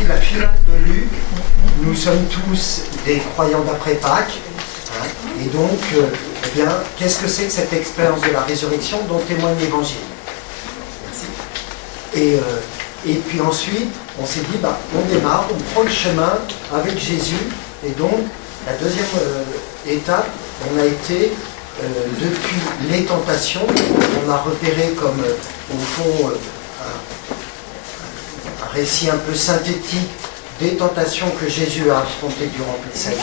pris la finale de Luc. Nous sommes tous des croyants d'après Pâques. Hein, et donc, eh bien, qu'est-ce que c'est que cette expérience de la résurrection dont témoigne l'Évangile? Merci. Et puis ensuite, on s'est dit, bah, on démarre, on prend le chemin avec Jésus. Et donc, la deuxième étape, on a été, depuis les tentations, on a repéré comme, au fond, un récit un peu synthétique des tentations que Jésus a affrontées durant toute sa vie.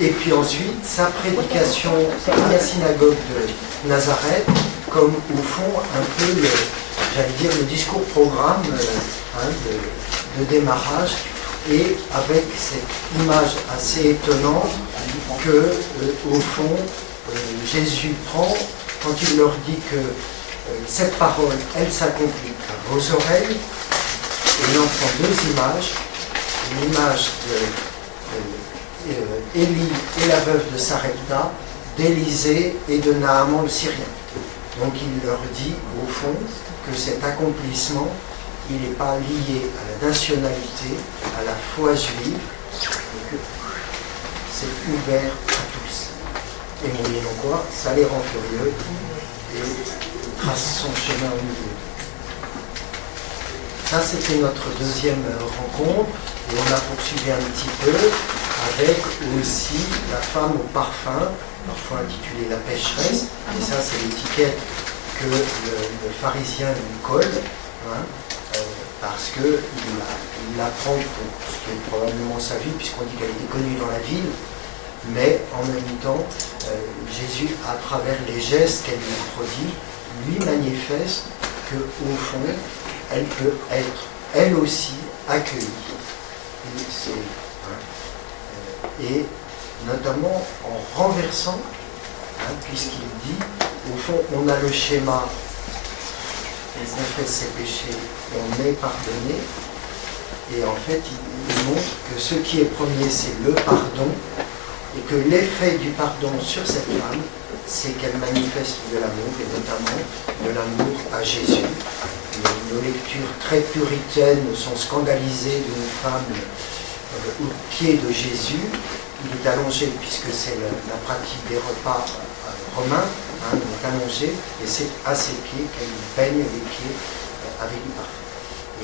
Et puis ensuite, sa prédication à la synagogue de Nazareth, comme au fond, un peu, j'allais dire, le discours-programme de démarrage, et avec cette image assez étonnante que, au fond, Jésus prend quand il leur dit que cette parole, elle s'accomplit à vos oreilles, et il en prend deux images, une image d'Élie et la veuve de Sarepta, d'Élisée et de Naaman le Syrien. Donc il leur dit, au fond, que cet accomplissement, il n'est pas lié à la nationalité, à la foi juive, que c'est ouvert à tous. Et moyennant quoi, ça les rend furieux et trace son chemin au milieu. Ça, c'était notre deuxième rencontre, et on a poursuivi un petit peu avec aussi la femme au parfum, parfois intitulée la pécheresse, et ça, c'est l'étiquette que le pharisien lui colle, hein, parce qu'il l'apprend pour ce qui est probablement sa vie, puisqu'on dit qu'elle était connue dans la ville, mais en même temps, Jésus, à travers les gestes qu'elle lui prodigue, lui manifeste qu'au fond, elle peut être, elle aussi, accueillie. Et notamment en renversant, puisqu'il dit, au fond, on a le schéma, on confesse ses péchés, on est pardonné, et en fait, il montre que ce qui est premier, c'est le pardon, et que l'effet du pardon sur cette femme, c'est qu'elle manifeste de l'amour, et notamment de l'amour à Jésus. Nos lectures très puritaines sont scandalisées d'une femme au pied de Jésus. Il est allongé, puisque c'est la pratique des repas romains, il est allongé, et c'est à ses pieds qu'elle baigne les pieds avec du parfum.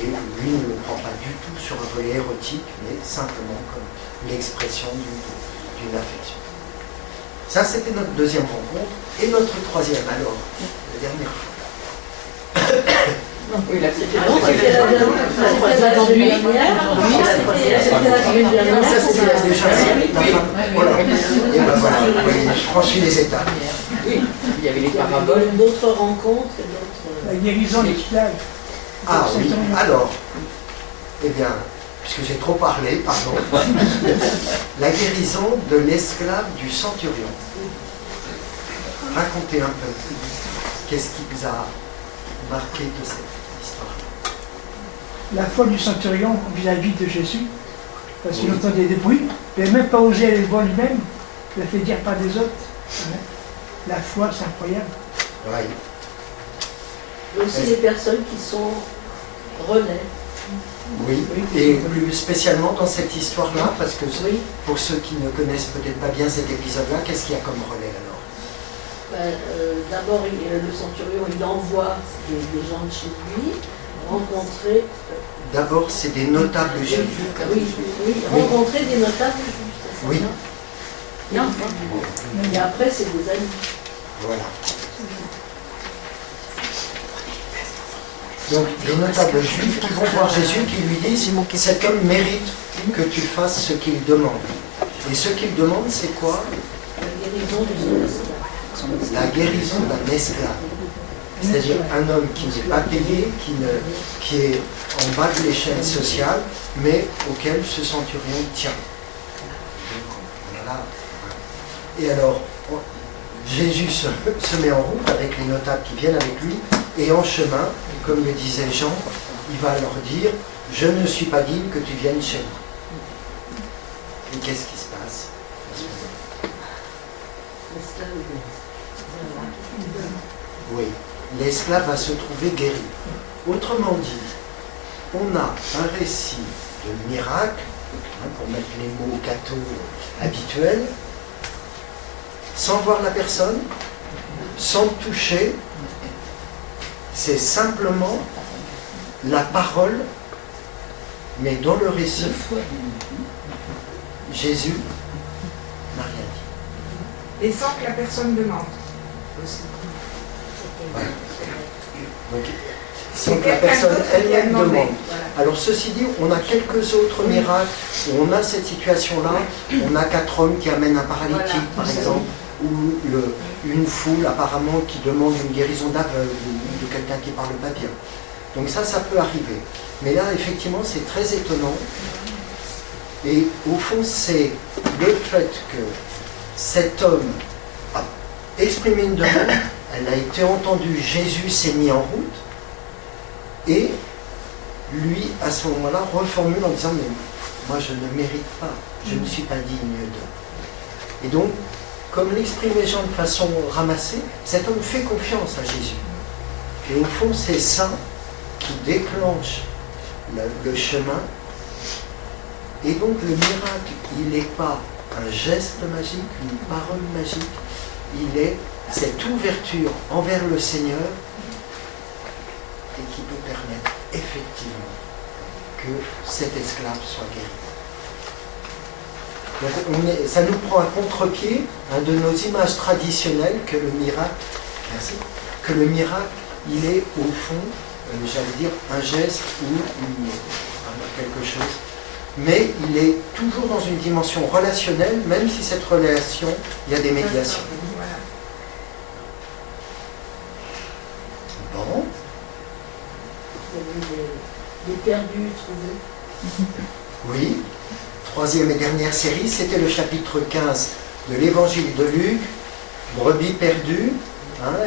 Et lui ne le prend pas du tout sur un volet érotique, mais simplement comme l'expression d'une affection. Ça, c'était notre deuxième rencontre. Et notre troisième, alors, la dernière fois. Oui, là, c'était la Ça, c'était déjà la femme. Voilà. Et ben voilà, je franchis les étapes. Oui, il y avait les paraboles. D'autres rencontres, La guérison de l'esclave. Ah oui, alors, eh bien, puisque j'ai trop parlé, pardon, la guérison de l'esclave du centurion. Racontez un peu, qu'est-ce qui vous a marqué de cette histoire? La foi du centurion vis-à-vis de Jésus, parce qu'il entendait des bruits, il n'a même pas osé aller le voir lui-même, il l'a fait dire par des autres. La foi, c'est incroyable. Oui. mais aussi les personnes qui sont relais. Oui, et plus spécialement dans cette histoire-là, parce que Oui. pour ceux qui ne connaissent peut-être pas bien cet épisode-là, qu'est-ce qu'il y a comme relais alors? D'abord, le centurion, il envoie des gens de chez lui rencontrer. D'abord, c'est des notables juifs. Oui, rencontrer des notables juifs. C'est ça, Oui. non. Et après, c'est des amis. Voilà. Donc, des notables juifs qui vont voir Jésus, qui lui disent « Cet homme mérite que tu fasses ce qu'il demande. » Et ce qu'il demande, c'est quoi? La guérison de son esclave. La guérison d'un esclave. C'est-à-dire un homme qui n'est pas payé, qui est en bas de l'échelle sociale, mais auquel ce centurion tient. Voilà. Et alors, Jésus se met en route avec les notables qui viennent avec lui, et en chemin, comme le disait Jean, il va leur dire « Je ne suis pas digne que tu viennes chez moi ». Et qu'est-ce qui se passe? Oui, l'esclave va se trouver guéri. Autrement dit, on a un récit de miracle, pour mettre les mots catho habituels, sans voir la personne, sans toucher, c'est simplement la parole, mais dans le récit, Jésus n'a rien dit. Et sans que la personne demande aussi. Voilà. Donc, sans que la personne elle-même demande. Voilà. Alors ceci dit, on a quelques autres miracles où on a cette situation-là. On a 4 hommes qui amènent un paralytique, par exemple, ou une foule apparemment qui demande une guérison d'aveugle ou de quelqu'un qui parle pas bien. Donc ça peut arriver. Mais là, effectivement, c'est très étonnant. Et au fond, c'est le fait que cet homme a exprimé une demande, elle a été entendue, Jésus s'est mis en route, et lui, à ce moment-là, reformule en disant « Mais moi, je ne mérite pas, je ne suis pas digne d'eux. » Et donc, comme l'expriment Jean de façon ramassée, cet homme fait confiance à Jésus. Et au fond, c'est ça qui déclenche le chemin. Et donc, le miracle, il n'est pas un geste magique, une parole magique, il est cette ouverture envers le Seigneur et qui peut permettre effectivement que cet esclave soit guéri. Donc ça nous prend à contre-pied de nos images traditionnelles que le miracle, il est au fond, j'allais dire, un geste ou quelque chose, mais il est toujours dans une dimension relationnelle, même si cette relation, il y a des médiations. Bon. Il y avait des perdus trouvés. Oui. 3e et dernière série, c'était le chapitre 15 de l'évangile de Luc, brebis perdue,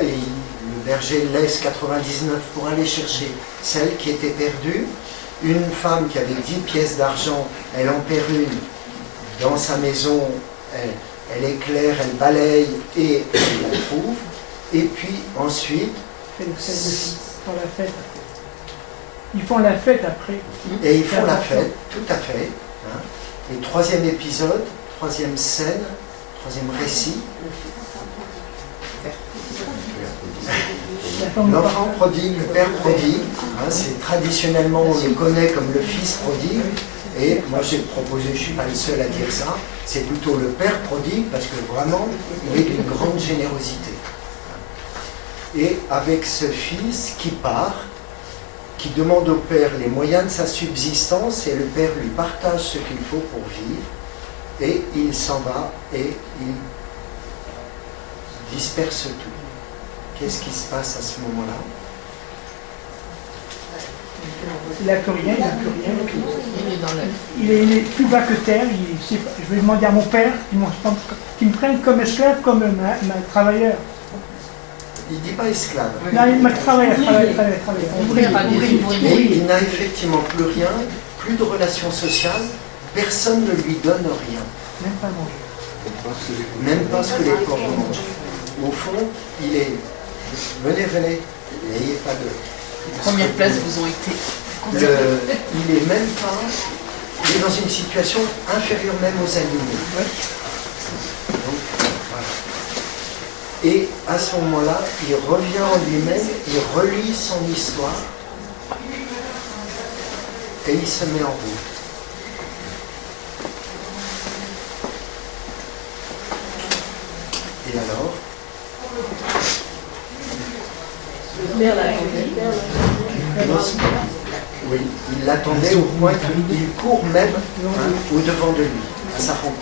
et le berger laisse 99 pour aller chercher celle qui était perdue. Une femme qui avait 10 pièces d'argent, elle en perd une dans sa maison, elle éclaire, elle balaye et elle la trouve. Et puis ensuite, ils font la fête après. Et ils font la fête, tout à fait. Et 3e épisode, 3e scène, 3e récit. L'enfant prodigue, le père prodigue, c'est traditionnellement on le connaît comme le fils prodigue, et moi j'ai proposé, je ne suis pas le seul à dire ça, c'est plutôt le père prodigue parce que vraiment il est d'une grande générosité. Et avec ce fils qui part, qui demande au père les moyens de sa subsistance, et le père lui partage ce qu'il faut pour vivre, et il s'en va et il disperse tout. Qu'est-ce qui se passe à ce moment-là? Il n'a plus rien, il est plus bas que terre. Je vais demander à mon père qu'il me prenne comme esclave, comme un travailleur. Il ne dit pas esclave. Non, il m'a travailleur. Et il n'a effectivement plus rien, plus de relations sociales, personne ne lui donne rien. Même pas manger. Même pas ce que les pauvres mangent. Au fond, il est... Venez, n'ayez pas de... Les premières places vous ont été... Il est même pas... Il est dans une situation inférieure même aux animaux. Donc, voilà. Et à ce moment-là, il revient en lui-même, il relit son histoire et il se met en route. Et alors? Le père l'attendait. Oui, il l'attendait au point qu'il court même au-devant de lui, à sa rencontre.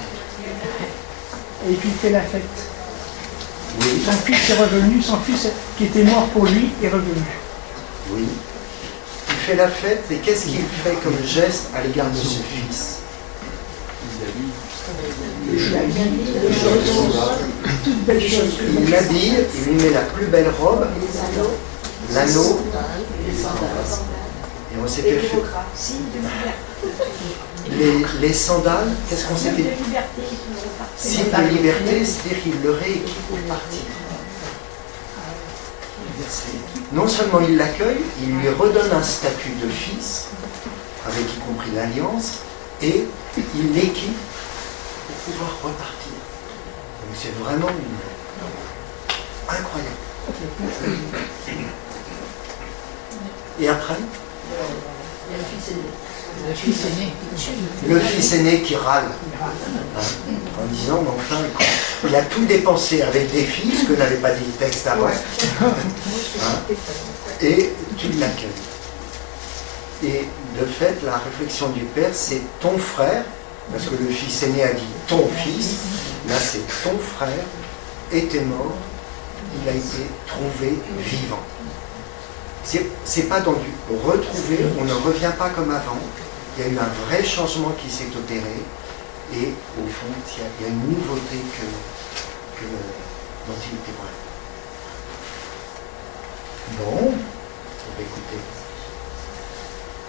Et puis il fait la fête. Oui. Son fils est revenu, son fils qui était mort pour lui est revenu. Oui. Il fait la fête et qu'est-ce qu'il fait comme geste à l'égard de ce fils? Il l'habille, il lui met la plus belle robe, l'anneau, et on s'était fait. Les sandales, qu'est-ce qu'on s'était fait? Signe de liberté, c'est-à-dire qu'il le rééquipe pour partir. Non seulement il l'accueille, il lui redonne un statut de fils, avec y compris l'alliance, et il l'équipe pour pouvoir repartir. Donc c'est vraiment incroyable. Et après, Il y a le fils aîné. Le fils aîné. le fils aîné qui râle, en disant, mais enfin, il a tout dépensé avec des filles, ce que n'avait pas dit le texte avant, et tu l'accueilles. Et de fait, la réflexion du père, c'est ton frère, parce que le fils aîné a dit ton fils, là c'est ton frère, était mort, il a été trouvé vivant. C'est pas dans du retrouver, on ne revient pas comme avant, il y a eu un vrai changement qui s'est opéré, et au fond, il y a une nouveauté dont il était vrai. Bon, on va écouter.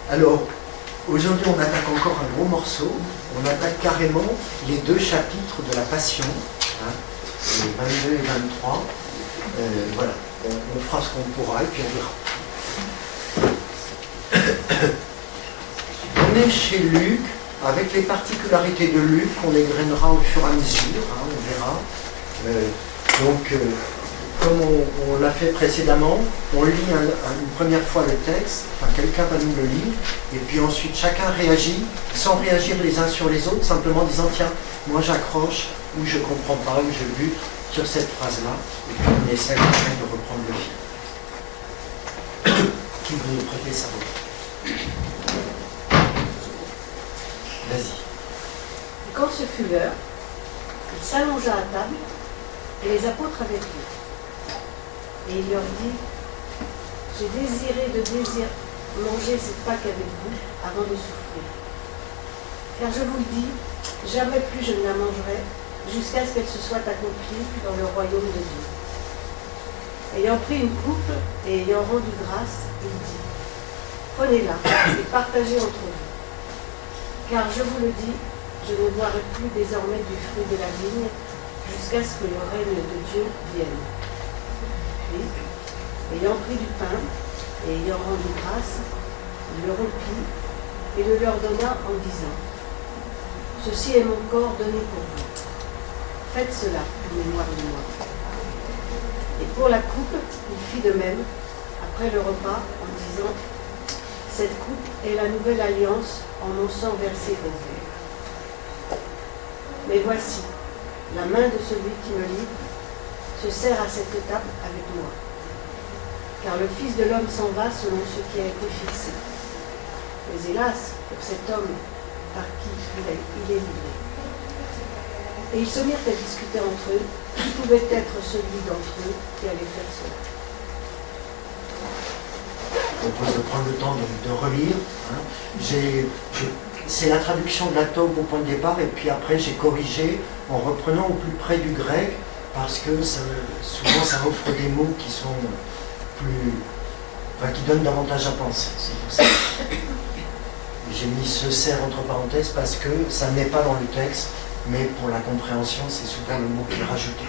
Alors, aujourd'hui, on attaque encore un gros morceau. On attaque carrément les 2 chapitres de la Passion, hein, les 22 et 23. Voilà, on fera ce qu'on pourra et puis on verra. On est chez Luc, avec les particularités de Luc, qu'on égrènera au fur et à mesure, hein, on verra. Comme on l'a fait précédemment, on lit une première fois le texte, enfin quelqu'un va nous le lire, et puis ensuite chacun réagit, sans réagir les uns sur les autres, simplement en disant tiens, moi j'accroche, ou je comprends pas, ou je bute sur cette phrase-là, et puis on essaie après de reprendre le fil. Qui veut nous prêter sa voix? Vas-y. Quand ce fut l'heure, il s'allongea à table, et les apôtres avec lui. Et il leur dit, j'ai désiré manger cette Pâque avec vous avant de souffrir. Car je vous le dis, jamais plus je ne la mangerai jusqu'à ce qu'elle se soit accomplie dans le royaume de Dieu. Ayant pris une coupe et ayant rendu grâce, il dit, prenez-la et partagez entre vous. Car je vous le dis, je ne boirai plus désormais du fruit de la vigne jusqu'à ce que le règne de Dieu vienne. Puis, ayant pris du pain et ayant rendu grâce, il le rompit et le leur donna en disant, ceci est mon corps donné pour vous. Faites cela en mémoire de moi. Et pour la coupe, il fit de même, après le repas, en disant, cette coupe est la nouvelle alliance en mon sang versé pour vous. Mais voici, la main de celui qui me livre se serre à cette table avec moi. Car le Fils de l'homme s'en va selon ce qui a été fixé. Mais hélas, pour cet homme par qui il est livré. Et ils se mirent à discuter entre eux qui pouvait être celui d'entre eux qui allait faire cela. Je propose de prendre le temps de relire. Hein. C'est la traduction de la Tobe au point de départ, et puis après j'ai corrigé en reprenant au plus près du grec, parce que souvent ça offre des mots qui sont qui donnent davantage à penser. C'est pour ça. J'ai mis ce cerf entre parenthèses parce que ça n'est pas dans le texte, mais pour la compréhension, c'est souvent le mot qui est rajouté.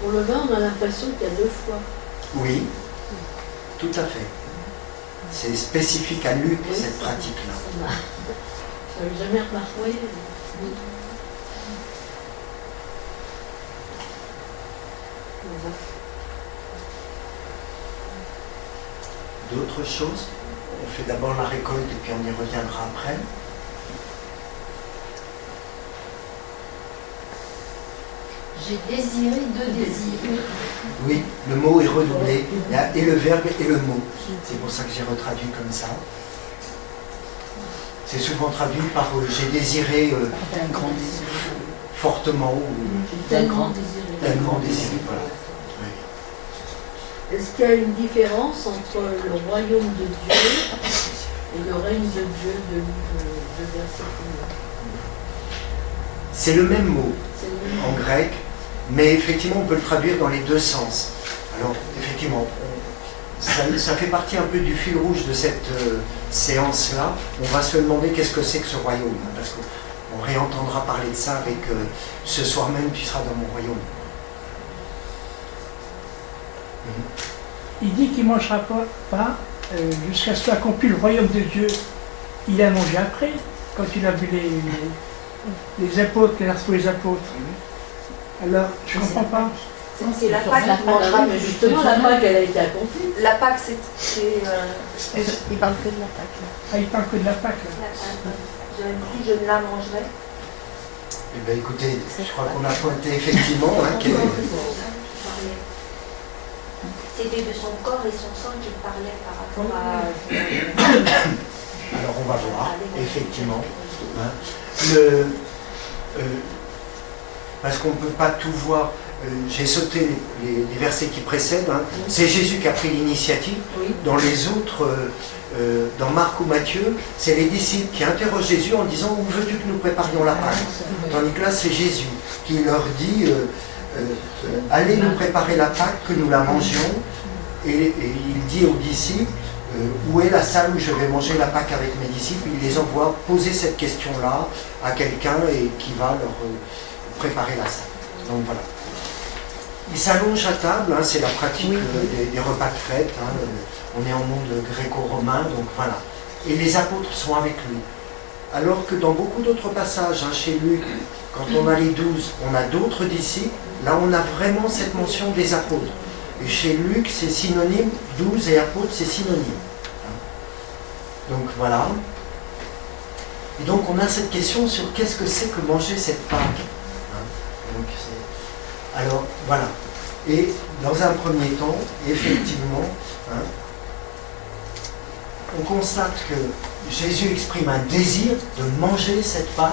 Pour le vin, on a l'impression qu'il y a 2 fois. Oui, tout à fait. C'est spécifique à Luc, Oui, cette pratique-là. Je n'avais jamais remarqué. D'autres choses? On fait d'abord la récolte et puis on y reviendra après. J'ai désiré de désirer. Oui, le mot est redoublé. Il y a et le verbe et le mot. C'est pour ça que j'ai retraduit comme ça. C'est souvent traduit par j'ai désiré D'un grand désir. fortement ou Tellement désiré. tellement désiré. Voilà. Oui. Est-ce qu'il y a une différence entre le royaume de Dieu et le règne de Dieu de verset 1? C'est le même mot C'est le même. en grec, mais effectivement on peut le traduire dans les deux sens. Alors effectivement, ça fait partie un peu du fil rouge de cette séance-là. On va se demander qu'est-ce que c'est que ce royaume, hein, parce qu'on réentendra parler de ça avec ce soir même tu seras dans mon royaume. Il dit qu'il ne mangera pas jusqu'à ce soit accompli le royaume de Dieu. Il a mangé après, quand il a vu les apôtres, qu'il a reçu les apôtres. Alors, je ne comprends pas. C'est la Pâque La qui Pâque, mangera, Mais justement, la Pâque, elle a été accomplie. La Pâque, c'est Il parle que de la Pâque. Là. Ah, il parle que de la Pâque. Là. j'avais dit, je ne la mangerai. Eh bien écoutez, je crois qu'on a pointé effectivement hein, C'était de son corps et son sang qu'il parlait par rapport à... alors on va voir, effectivement. Hein. Parce qu'on ne peut pas tout voir. J'ai sauté les versets qui précèdent. Hein. C'est Jésus qui a pris l'initiative. Oui. Dans les autres, dans Marc ou Matthieu, c'est les disciples qui interrogent Jésus en disant où veux-tu que nous préparions la Pâque? Tandis que là, c'est Jésus qui leur dit allez nous préparer la Pâque, que nous la mangions. Et il dit aux disciples où est la salle où je vais manger la Pâque avec mes disciples? Il les envoie poser cette question-là à quelqu'un et qui va leur préparer la salle. Donc voilà. Il s'allonge à table, hein, c'est la pratique des repas de fête. Hein, on est en monde gréco-romain, donc voilà. Et les apôtres sont avec lui. Alors que dans beaucoup d'autres passages, hein, chez Luc, quand on a les 12, on a d'autres disciples, là on a vraiment cette mention des apôtres. Et chez Luc, c'est synonyme, 12 et apôtres, c'est synonyme. Donc voilà. Et donc on a cette question sur qu'est-ce que c'est que manger cette Pâque. Donc, alors voilà. Et dans un premier temps, effectivement, hein, on constate que Jésus exprime un désir de manger cette Pâque.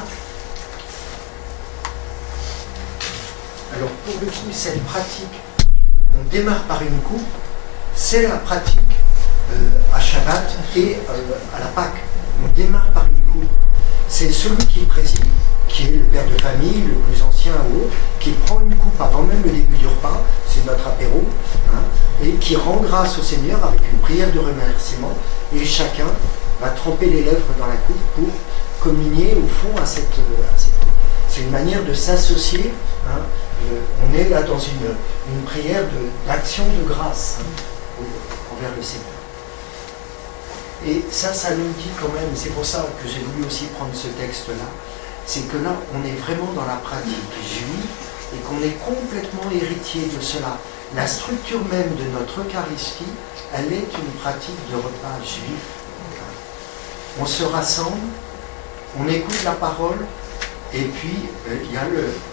Alors pour le coup, cette pratique, on démarre par une coupe, c'est la pratique à Shabbat et à la Pâque. On démarre par une coupe. C'est celui qui préside, qui est le père de famille, le plus ancien ou autre, qui prend une coupe avant même le début du repas, c'est notre apéro, hein, et qui rend grâce au Seigneur avec une prière de remerciement, et chacun va tremper les lèvres dans la coupe pour communier au fond à cette coupe. C'est une manière de s'associer, hein, on est là dans une prière d'action de grâce hein, envers le Seigneur. Et ça nous dit quand même, c'est pour ça que j'ai voulu aussi prendre ce texte-là, c'est que là, on est vraiment dans la pratique juive et qu'on est complètement héritier de cela. La structure même de notre Eucharistie, elle est une pratique de repas juif. On se rassemble, on écoute la parole, et puis il y a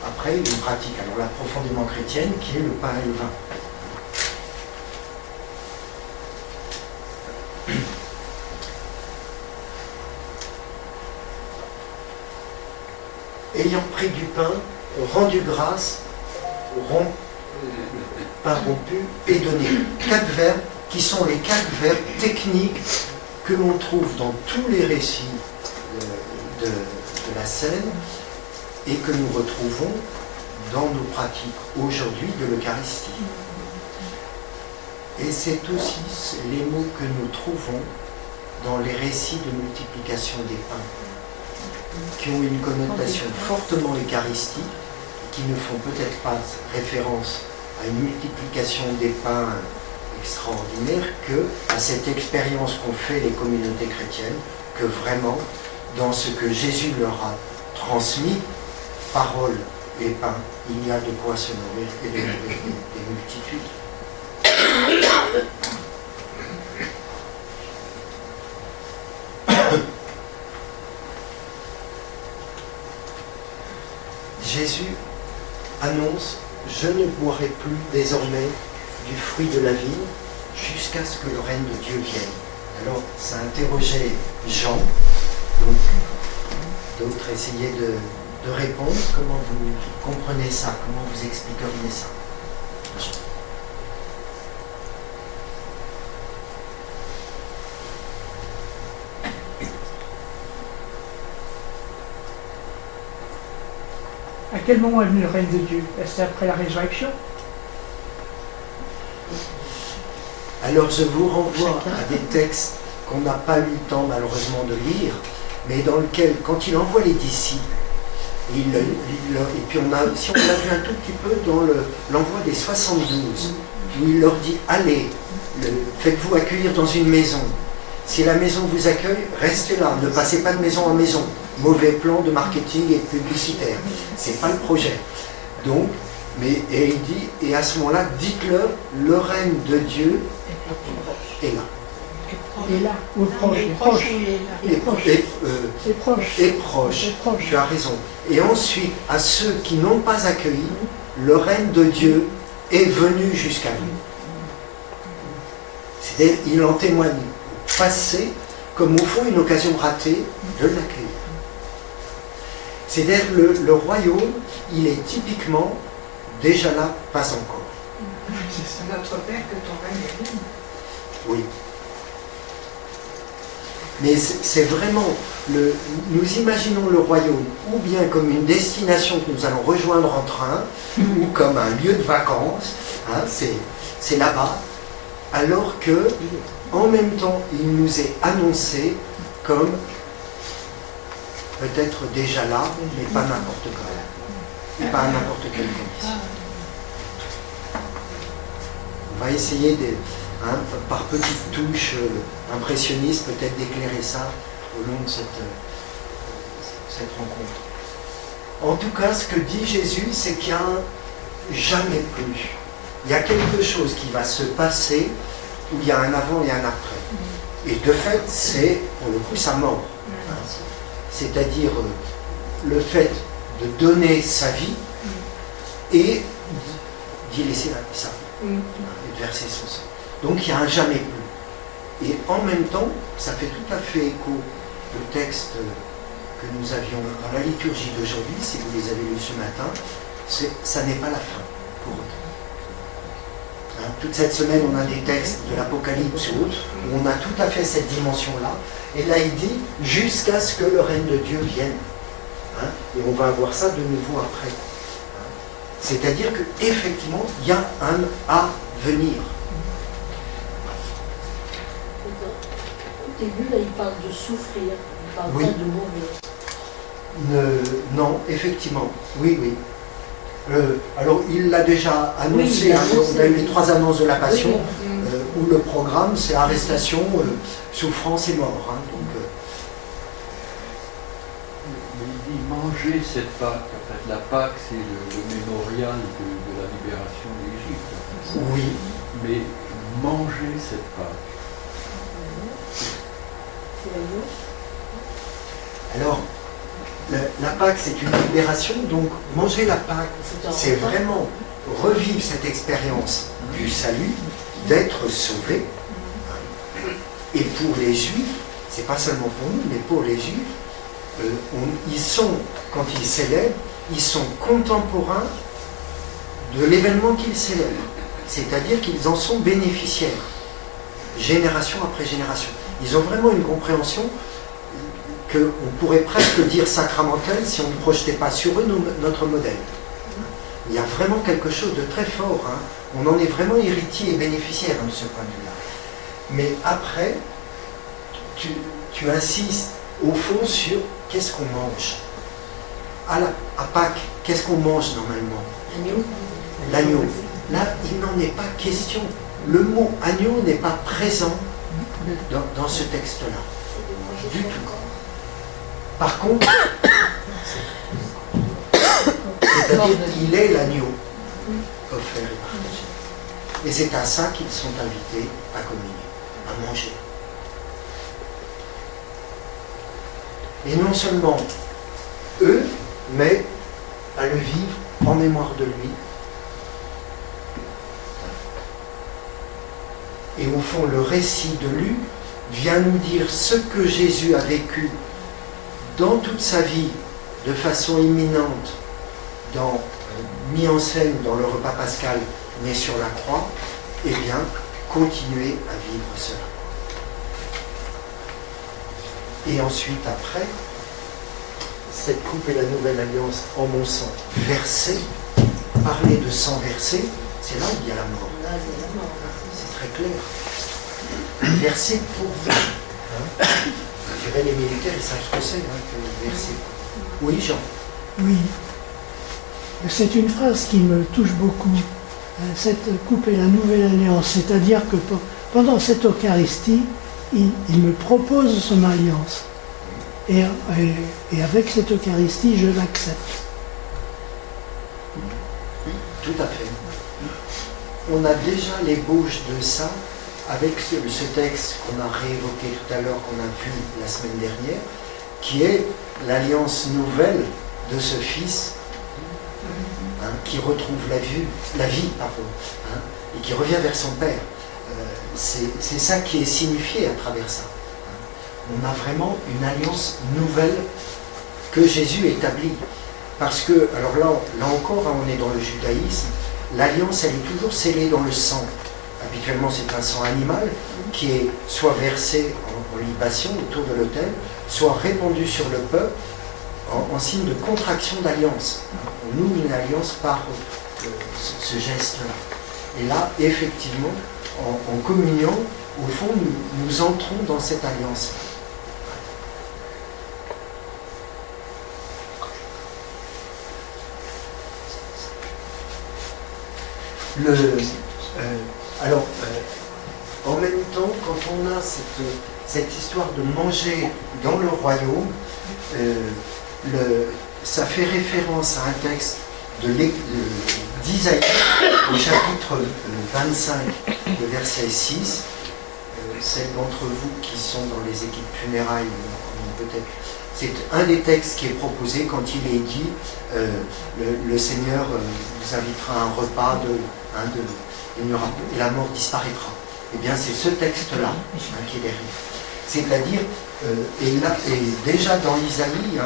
après une pratique, alors là profondément chrétienne, qui est le pain et le vin. Ayant pris du pain, rendu grâce, pain rompu et donné. 4 verbes qui sont les 4 verbes techniques que l'on trouve dans tous les récits de la scène et que nous retrouvons dans nos pratiques aujourd'hui de l'Eucharistie. Et c'est aussi les mots que nous trouvons dans les récits de multiplication des pains, qui ont une connotation fortement eucharistique, qui ne font peut-être pas référence à une multiplication des pains extraordinaire que à cette expérience qu'ont fait les communautés chrétiennes, que vraiment, dans ce que Jésus leur a transmis, parole et pain, il y a de quoi se nourrir et de nourrir des multitudes. Jésus annonce « Je ne boirai plus désormais du fruit de la vigne jusqu'à ce que le règne de Dieu vienne. » Alors, ça a interrogé Jean, donc d'autres essayaient de répondre. Comment vous comprenez ça? Comment vous expliqueriez ça? Jean. quel moment est venu le règne de Dieu? Est-ce que c'est après la résurrection? Alors je vous renvoie à des textes qu'on n'a pas eu le temps malheureusement de lire, mais dans lequel, quand il envoie les disciples, et puis si on l'a vu un tout petit peu dans l'envoi des 72, où il leur dit, allez, faites-vous accueillir dans une maison. Si la maison vous accueille, restez là, ne passez pas de maison en maison. Mauvais plan de marketing et publicitaire. C'est pas le projet. Donc, et il dit, et à ce moment-là, dites-leur, le règne de Dieu est là. Il est là, ou proche, proche. Est proche. Tu as raison. Et ensuite, à ceux qui n'ont pas accueilli, le règne de Dieu est venu jusqu'à vous. C'est-à-dire, il en témoigne au passé comme au fond une occasion ratée de l'accueillir. C'est-à-dire, le royaume, il est typiquement déjà là, pas encore. C'est notre Père que ton règne est venu. Oui. Mais c'est vraiment, nous imaginons le royaume ou bien comme une destination que nous allons rejoindre en train, ou comme un lieu de vacances, hein, c'est là-bas, alors que, en même temps, il nous est annoncé comme peut-être déjà là, mais pas n'importe quand, et pas à n'importe quelle condition. On va essayer par petites touches impressionnistes, peut-être d'éclairer ça au long de cette rencontre. En tout cas, ce que dit Jésus, c'est qu'il n'y a un jamais plus. Il y a quelque chose qui va se passer où il y a un avant et un après. Et de fait, c'est pour le coup sa mort. C'est-à-dire le fait de donner sa vie et d'y laisser sa vie, et de verser son sang. Donc il y a un jamais plus. Et en même temps, ça fait tout à fait écho au texte que nous avions dans la liturgie d'aujourd'hui, si vous les avez lus ce matin, ça n'est pas la fin pour autant. Hein, toute cette semaine, on a des textes de l'Apocalypse ou autres, où on a tout à fait cette dimension-là. Et là, il dit, jusqu'à ce que le règne de Dieu vienne. Hein, et on va avoir ça de nouveau après. Hein, c'est-à-dire qu'effectivement, il y a un à venir. Au début, là, il parle de souffrir, il parle Oui. pas de mourir. Non, effectivement, oui, oui. Alors, il l'a déjà annoncé, Oui, hein, on a eu les 3 annonces de la Passion, Oui. où le programme, c'est arrestation, souffrance et mort. Hein, donc, il dit manger cette Pâque. En fait, la Pâque, c'est le mémorial de la libération d'Égypte. oui, Mais manger cette Pâque. alors, la Pâque, c'est une libération, donc manger la Pâque, c'est vraiment revivre cette expérience du salut, d'être sauvé. Et pour les Juifs, c'est pas seulement pour nous, mais pour les Juifs, ils sont, quand ils célèbrent, ils sont contemporains de l'événement qu'ils célèbrent. C'est-à-dire qu'ils en sont bénéficiaires, génération après génération. Ils ont vraiment une compréhension qu'on pourrait presque dire sacramentelle si on ne projetait pas sur eux notre modèle. Il y a vraiment quelque chose de très fort. Hein. On en est vraiment héritier et bénéficiaire de ce point de vue-là. Mais après, tu insistes au fond sur qu'est-ce qu'on mange. À Pâques, qu'est-ce qu'on mange normalement? L'agneau. Là, il n'en est pas question. Le mot agneau n'est pas présent dans ce texte-là. Du tout. Par contre, c'est-à-dire qu'il est l'agneau offert et partagé. Et c'est à ça qu'ils sont invités à communier, à manger. Et non seulement eux, mais à le vivre en mémoire de lui. Et au fond, le récit de Luc vient nous dire ce que Jésus a vécu dans toute sa vie de façon imminente, mis en scène dans le repas pascal, mais sur la croix, eh bien, continuer à vivre cela. Et ensuite, après, cette coupe est la nouvelle alliance en mon sang versé, parler de sang versé, c'est là où il y a la mort. C'est très clair. Versé pour vous. Hein? Je dirais les militaires, ils savent ce que c'est, que verser. Oui, Jean. Oui. C'est une phrase qui me touche beaucoup. Cette coupe est la nouvelle alliance, c'est-à-dire que pendant cette Eucharistie, il me propose son alliance. Et avec cette Eucharistie, je l'accepte. Tout à fait. On a déjà l'ébauche de ça avec ce texte qu'on a réévoqué tout à l'heure, qu'on a vu la semaine dernière, qui est l'alliance nouvelle de ce Fils qui retrouve la vie, et qui revient vers son Père. C'est ça qui est signifié à travers ça. On a vraiment une alliance nouvelle que Jésus établit. Parce que, alors là encore, on est dans le judaïsme, l'alliance, elle est toujours scellée dans le sang. Habituellement, c'est un sang animal qui est soit versé en libation autour de l'autel, soit répandu sur le peuple en signe de contraction d'alliance. On noue une alliance par ce geste-là. Et là, effectivement, en communion, au fond, nous entrons dans cette alliance. En même temps, quand on a cette histoire de manger dans le royaume, ça fait référence à un texte d'Isaïe, au chapitre 25, le verset 6. Celles d'entre vous qui sont dans les équipes funérailles, peut-être, c'est un des textes qui est proposé quand il est dit le Seigneur vous invitera à un repas et la mort disparaîtra. Eh bien, c'est ce texte-là qui est derrière. C'est-à-dire, et déjà dans Isaïe,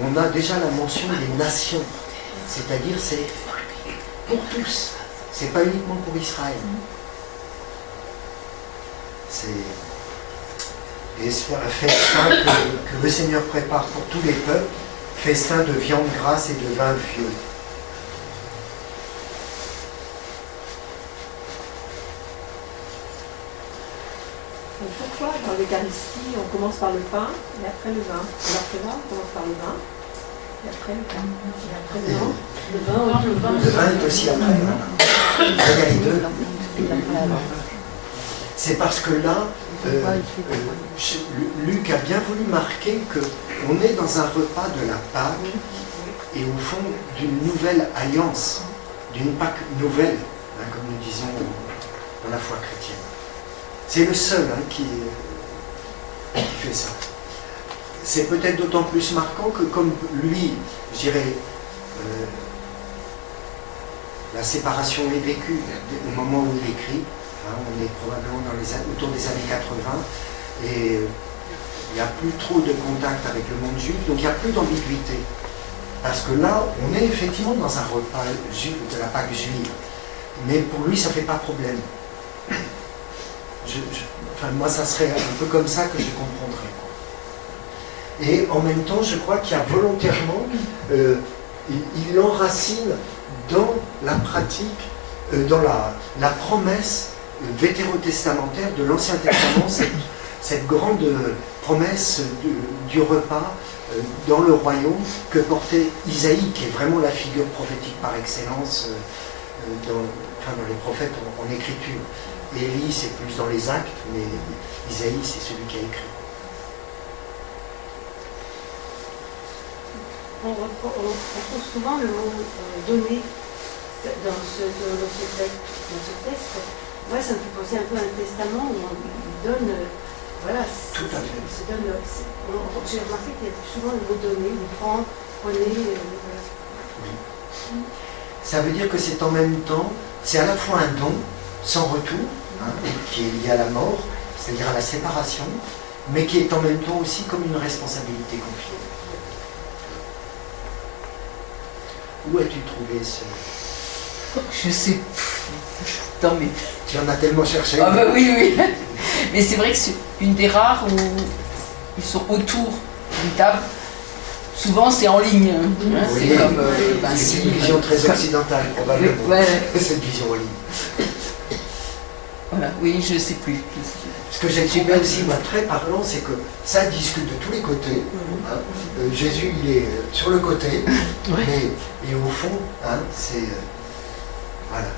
on a déjà la mention des nations. C'est-à-dire, c'est pour tous. C'est pas uniquement pour Israël. Et c'est un festin que le Seigneur prépare pour tous les peuples, festin de viande grasse et de vin vieux. Donc pourquoi dans l'Eucharistie on commence par le pain et après le vin? Alors que là on commence par le vin et après le pain et après le vin. Le vin est aussi après. Il y a les deux. C'est parce que là, Luc a bien voulu marquer qu'on est dans un repas de la Pâque et au fond d'une nouvelle alliance, d'une Pâque nouvelle, comme nous disons dans la foi chrétienne. C'est le seul qui fait ça. C'est peut-être d'autant plus marquant que comme lui, je dirais, la séparation est vécue au moment où il écrit. On est probablement autour des années 80 et il n'y a plus trop de contact avec le monde juif, donc il n'y a plus d'ambiguïté. Parce que là, on est effectivement dans un repas de la Pâque juive, mais pour lui, ça ne fait pas problème. Moi, ça serait un peu comme ça que je comprendrais. Et en même temps, je crois qu'il y a volontairement, il l'enracine dans la pratique, dans la promesse vétérotestamentaire de l'Ancien Testament, cette grande promesse du repas dans le royaume que portait Isaïe, qui est vraiment la figure prophétique par excellence dans les prophètes en écriture. Élie, c'est plus dans les actes, mais Isaïe, c'est celui qui a écrit. On trouve souvent le mot donner dans ce texte. Moi, ça me fait penser un peu à un testament où on donne, tout à fait. J'ai remarqué qu'il y a souvent le mot donner, le prendre, prenez. Oui. Ça veut dire que c'est en même temps, c'est à la fois un don sans retour, qui est lié à la mort, c'est-à-dire à la séparation, mais qui est en même temps aussi comme une responsabilité confiée. Où as-tu trouvé ce... Je sais. Non, mais... Tu en as tellement cherché. Ah bah oui. Mais c'est vrai que c'est une des rares où ils sont autour d'une table, souvent c'est en ligne. Hein, Oui, c'est comme c'est une vision très occidentale, probablement. Ouais. Cette vision en ligne. Voilà, oui, je sais plus. Ce que j'ai trouvé aussi moi, très parlant, c'est que ça discute de tous les côtés. Hein. Jésus, il est sur le côté, et au fond, hein, c'est... voilà.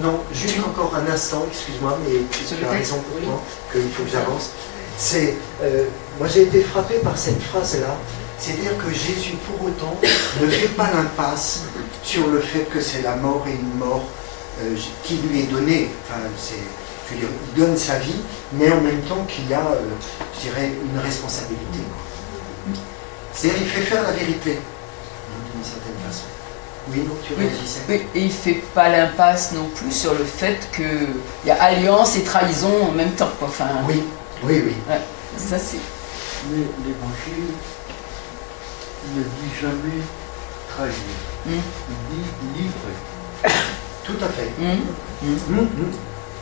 Non, juste encore un instant, excuse-moi, mais tu as raison pour moi, qu'il faut que j'avance. C'est, moi j'ai été frappé par cette phrase-là, c'est-à-dire que Jésus, pour autant, ne fait pas l'impasse sur le fait que c'est la mort et une mort qui lui est donnée. Enfin, je veux dire, il donne sa vie, mais en même temps qu'il a, je dirais, une responsabilité. C'est-à-dire, il fait faire la vérité, d'une certaine façon. Oui, donc tu réagissais. Oui, et il ne fait pas l'impasse non plus sur le fait qu'il y a alliance et trahison en même temps. Quoi. Enfin, oui. Ouais, ça c'est... Mais l'Évangile ne dit jamais trahir. Il dit livrer. Tout à fait.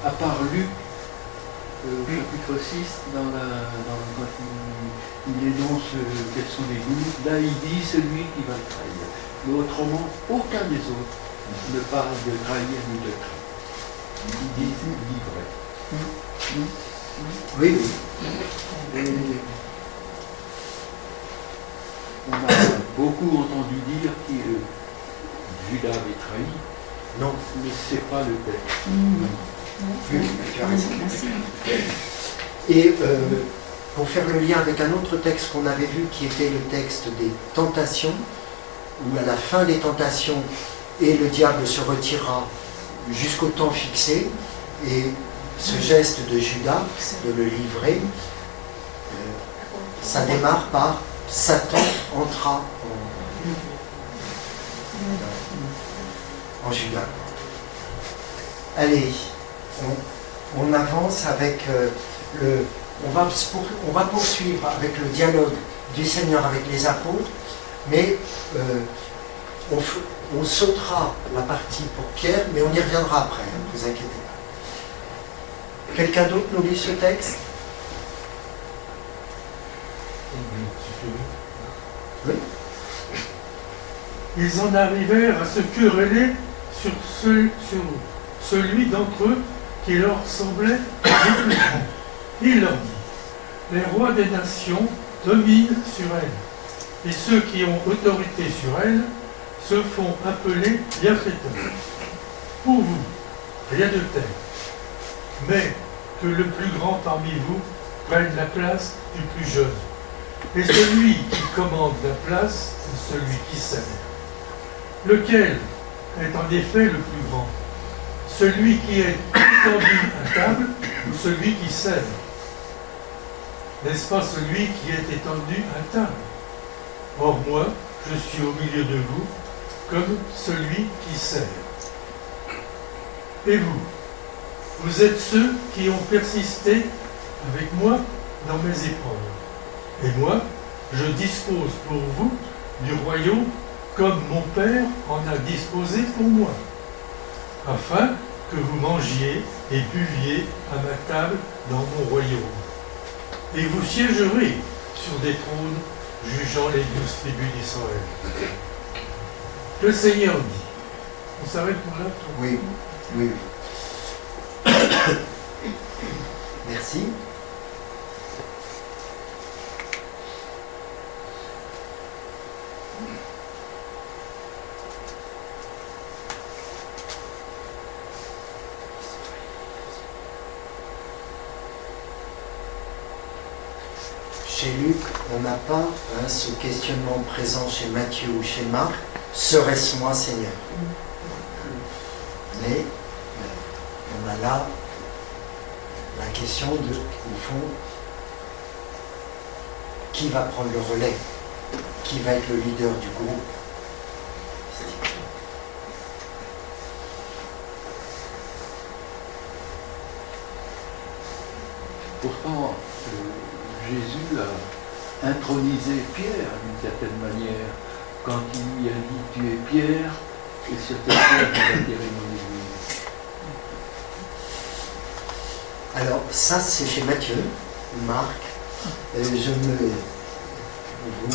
À part Luc, chapitre 6, quand il énonce quels sont les goûts, là il dit celui qui va le trahir. Mais autrement, aucun des autres ne parle de trahir ni de trahir. Il dit livrer. Oui. On a beaucoup entendu dire que Judas avait trahi. Non. Mais ce n'est pas le texte. Oui, tu as raison. Et pour faire le lien avec un autre texte qu'on avait vu qui était le texte des tentations, où à la fin des tentations, et le diable se retirera jusqu'au temps fixé, et ce geste de Judas, de le livrer, ça démarre par Satan entra en Judas. Allez, on avance avec on va poursuivre avec le dialogue du Seigneur avec les apôtres, mais on sautera la partie pour Pierre, mais on y reviendra après, ne vous inquiétez pas. Quelqu'un d'autre nous lit ce texte? Oui. Ils en arrivèrent à se quereller sur celui d'entre eux qui leur semblait le plus grand. Il leur dit: les rois des nations dominent sur elles, et ceux qui ont autorité sur elles se font appeler bienfaiteurs. Pour vous, rien de tel, mais que le plus grand parmi vous prenne la place du plus jeune. Et celui qui commande la place, c'est celui qui sert. Lequel est en effet le plus grand? Celui qui est étendu à table ou celui qui sert? N'est-ce pas celui qui est étendu à table? Or moi, je suis au milieu de vous comme celui qui sert. Et vous? Vous êtes ceux qui ont persisté avec moi dans mes épreuves. Et moi, je dispose pour vous du royaume comme mon Père en a disposé pour moi, afin que vous mangiez et buviez à ma table dans mon royaume. Et vous siégerez sur des trônes, jugeant les 12 tribus d'Israël. Le Seigneur dit. On s'arrête pour là? Oui. Merci. Chez Luc, on n'a pas ce questionnement présent chez Matthieu ou chez Marc, serait-ce moi Seigneur? Mais on a là la question de, au fond, qui va prendre le relais? Qui va être le leader du groupe? Pourtant, Jésus a intronisé Pierre d'une certaine manière quand il lui a dit: tu es Pierre, et sur cette pierre je bâtirai mon église. Alors, ça, c'est chez Matthieu, Marc. Vous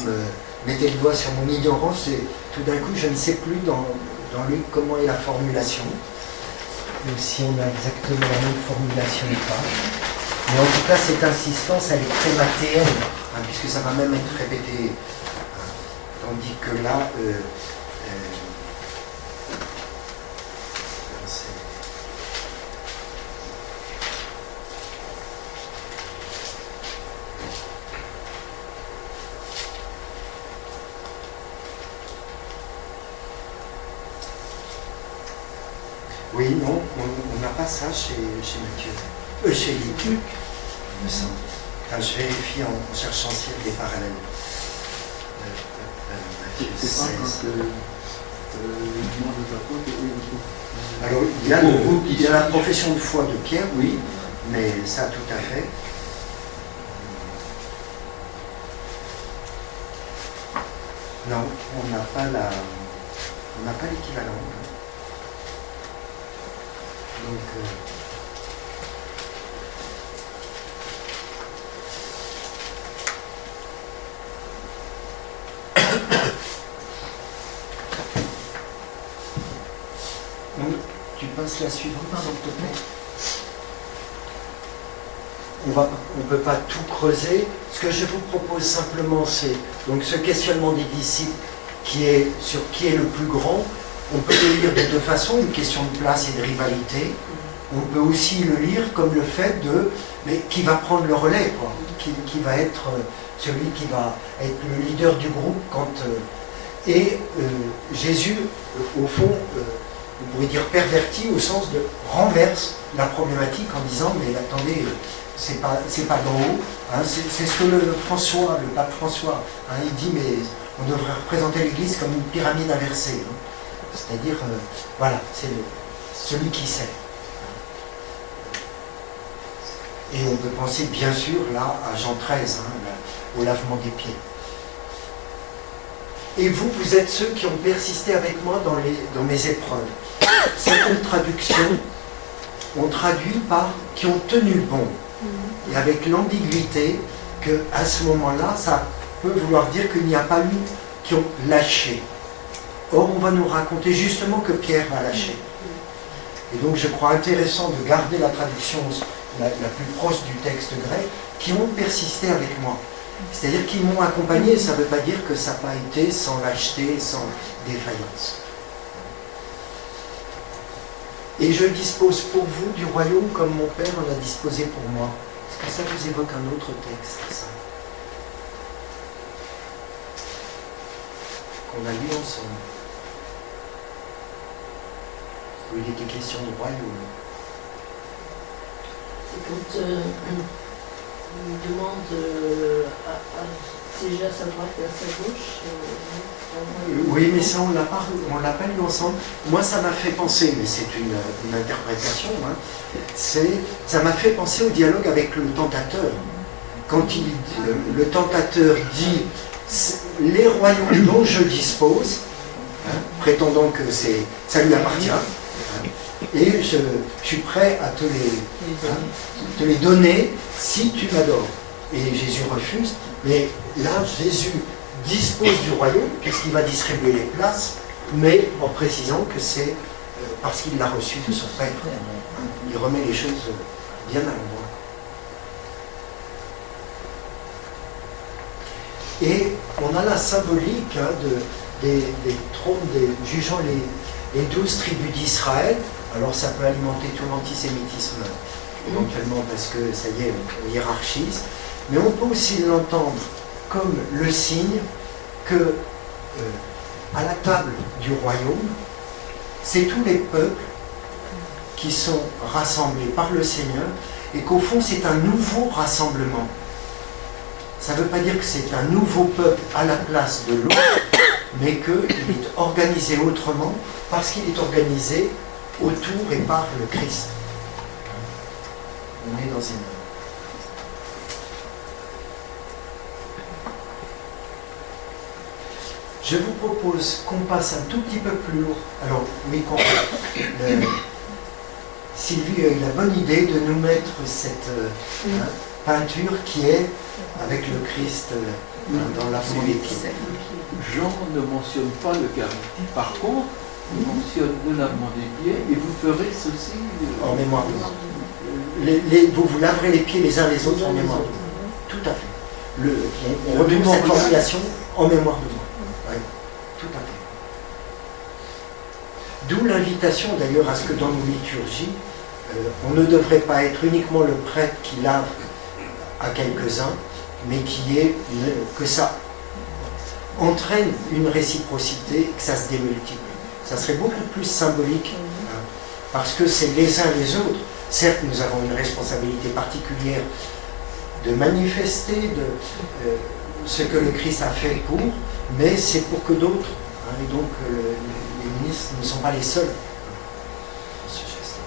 me mettez le doigt sur mon ignorance et tout d'un coup, je ne sais plus dans Luc comment est la formulation, ou si on a exactement la même formulation ou pas. Mais en tout cas, cette insistance, elle est très mathéenne, puisque ça va même être répété. Tandis que là, oui, non, on n'a pas ça chez Matthieu. Chez Luc, il me semble. Enfin, je vérifie en cherchant s'il y a des parallèles. C'est pas quand demande aux apôtres et alors, il y a la profession de foi de Pierre, oui, mais ça tout à fait. Non, on n'a pas l'équivalent. Donc, tu passes la suivante, s'il te plaît. On ne peut pas tout creuser. Ce que je vous propose simplement, c'est donc ce questionnement des disciples sur qui est le plus grand. On peut le lire de deux façons, une question de place et de rivalité. On peut aussi le lire comme le fait mais qui va prendre le relais, quoi. Qui va être celui qui va être le leader du groupe Jésus, au fond, on pourrait dire perverti au sens de renverse la problématique en disant mais attendez, c'est pas d'en haut, hein, c'est ce que le pape François, hein, il dit mais on devrait représenter l'Église comme une pyramide inversée, hein. C'est-à-dire voilà, c'est celui qui sait. Et on peut penser bien sûr là à Jean 13, hein, au lavement des pieds. Et vous êtes ceux qui ont persisté avec moi dans mes épreuves. Certaines traductions ont traduit par qui ont tenu bon. Et avec l'ambiguïté qu'à ce moment-là, ça peut vouloir dire qu'il n'y a pas eu qui ont lâché. Or, on va nous raconter justement que Pierre va lâcher. Et donc, je crois intéressant de garder la traduction la plus proche du texte grec, qui ont persisté avec moi. C'est-à-dire qu'ils m'ont accompagné, ça ne veut pas dire que ça n'a pas été sans lâcheté, sans défaillance. Et je dispose pour vous du royaume comme mon Père en a disposé pour moi. Est-ce que ça vous évoque un autre texte, ça? Qu'on a lu ensemble. Où il était question du royaume. C'est quand il demande déjà à sa droite et à sa gauche. Oui, mais ça, on l'a pas lu ensemble. Moi, ça m'a fait penser, mais c'est une interprétation, hein, ça m'a fait penser au dialogue avec le tentateur. Quand le tentateur dit « les royaumes dont je dispose hein, », prétendant que ça lui appartient, hein, et je suis prêt à te les donner si tu m'adores. Et Jésus refuse, mais là, Jésus dispose du royaume, puisqu'il va distribuer les places, mais en précisant que c'est parce qu'il l'a reçu de son Père. Il remet les choses bien à l'endroit. Et on a la symbolique hein, des trônes jugeant les 12 tribus d'Israël. Alors ça peut alimenter tout l'antisémitisme éventuellement parce que ça y est, on hiérarchise. Mais on peut aussi l'entendre comme le signe que à la table du royaume, c'est tous les peuples qui sont rassemblés par le Seigneur et qu'au fond c'est un nouveau rassemblement. Ça ne veut pas dire que c'est un nouveau peuple à la place de l'autre, mais qu'il est organisé autrement parce qu'il est organisé autour et par le Christ. On est dans une... Je vous propose qu'on passe un tout petit peu plus loin. Alors, oui, Sylvie a eu la bonne idée de nous mettre cette peinture qui est avec le Christ dans l'avant des pieds. Jean ne mentionne pas l'Eucharistie, par contre, il mentionne le lavement des pieds, et vous ferez ceci En mémoire de moi. Vous vous laverez les pieds les uns les autres en mémoire de moi. Tout à fait. On retrouve cette formulation en mémoire de moi. Oui, tout à fait. D'où l'invitation d'ailleurs à ce que dans nos liturgies, on ne devrait pas être uniquement le prêtre qui lave à quelques-uns, mais que ça entraîne une réciprocité, que ça se démultiplie. Ça serait beaucoup plus symbolique, parce que c'est les uns les autres. Certes, nous avons une responsabilité particulière de manifester ce que le Christ a fait pour, mais c'est pour que d'autres, et donc les ministres ne sont pas les seuls dans ce geste.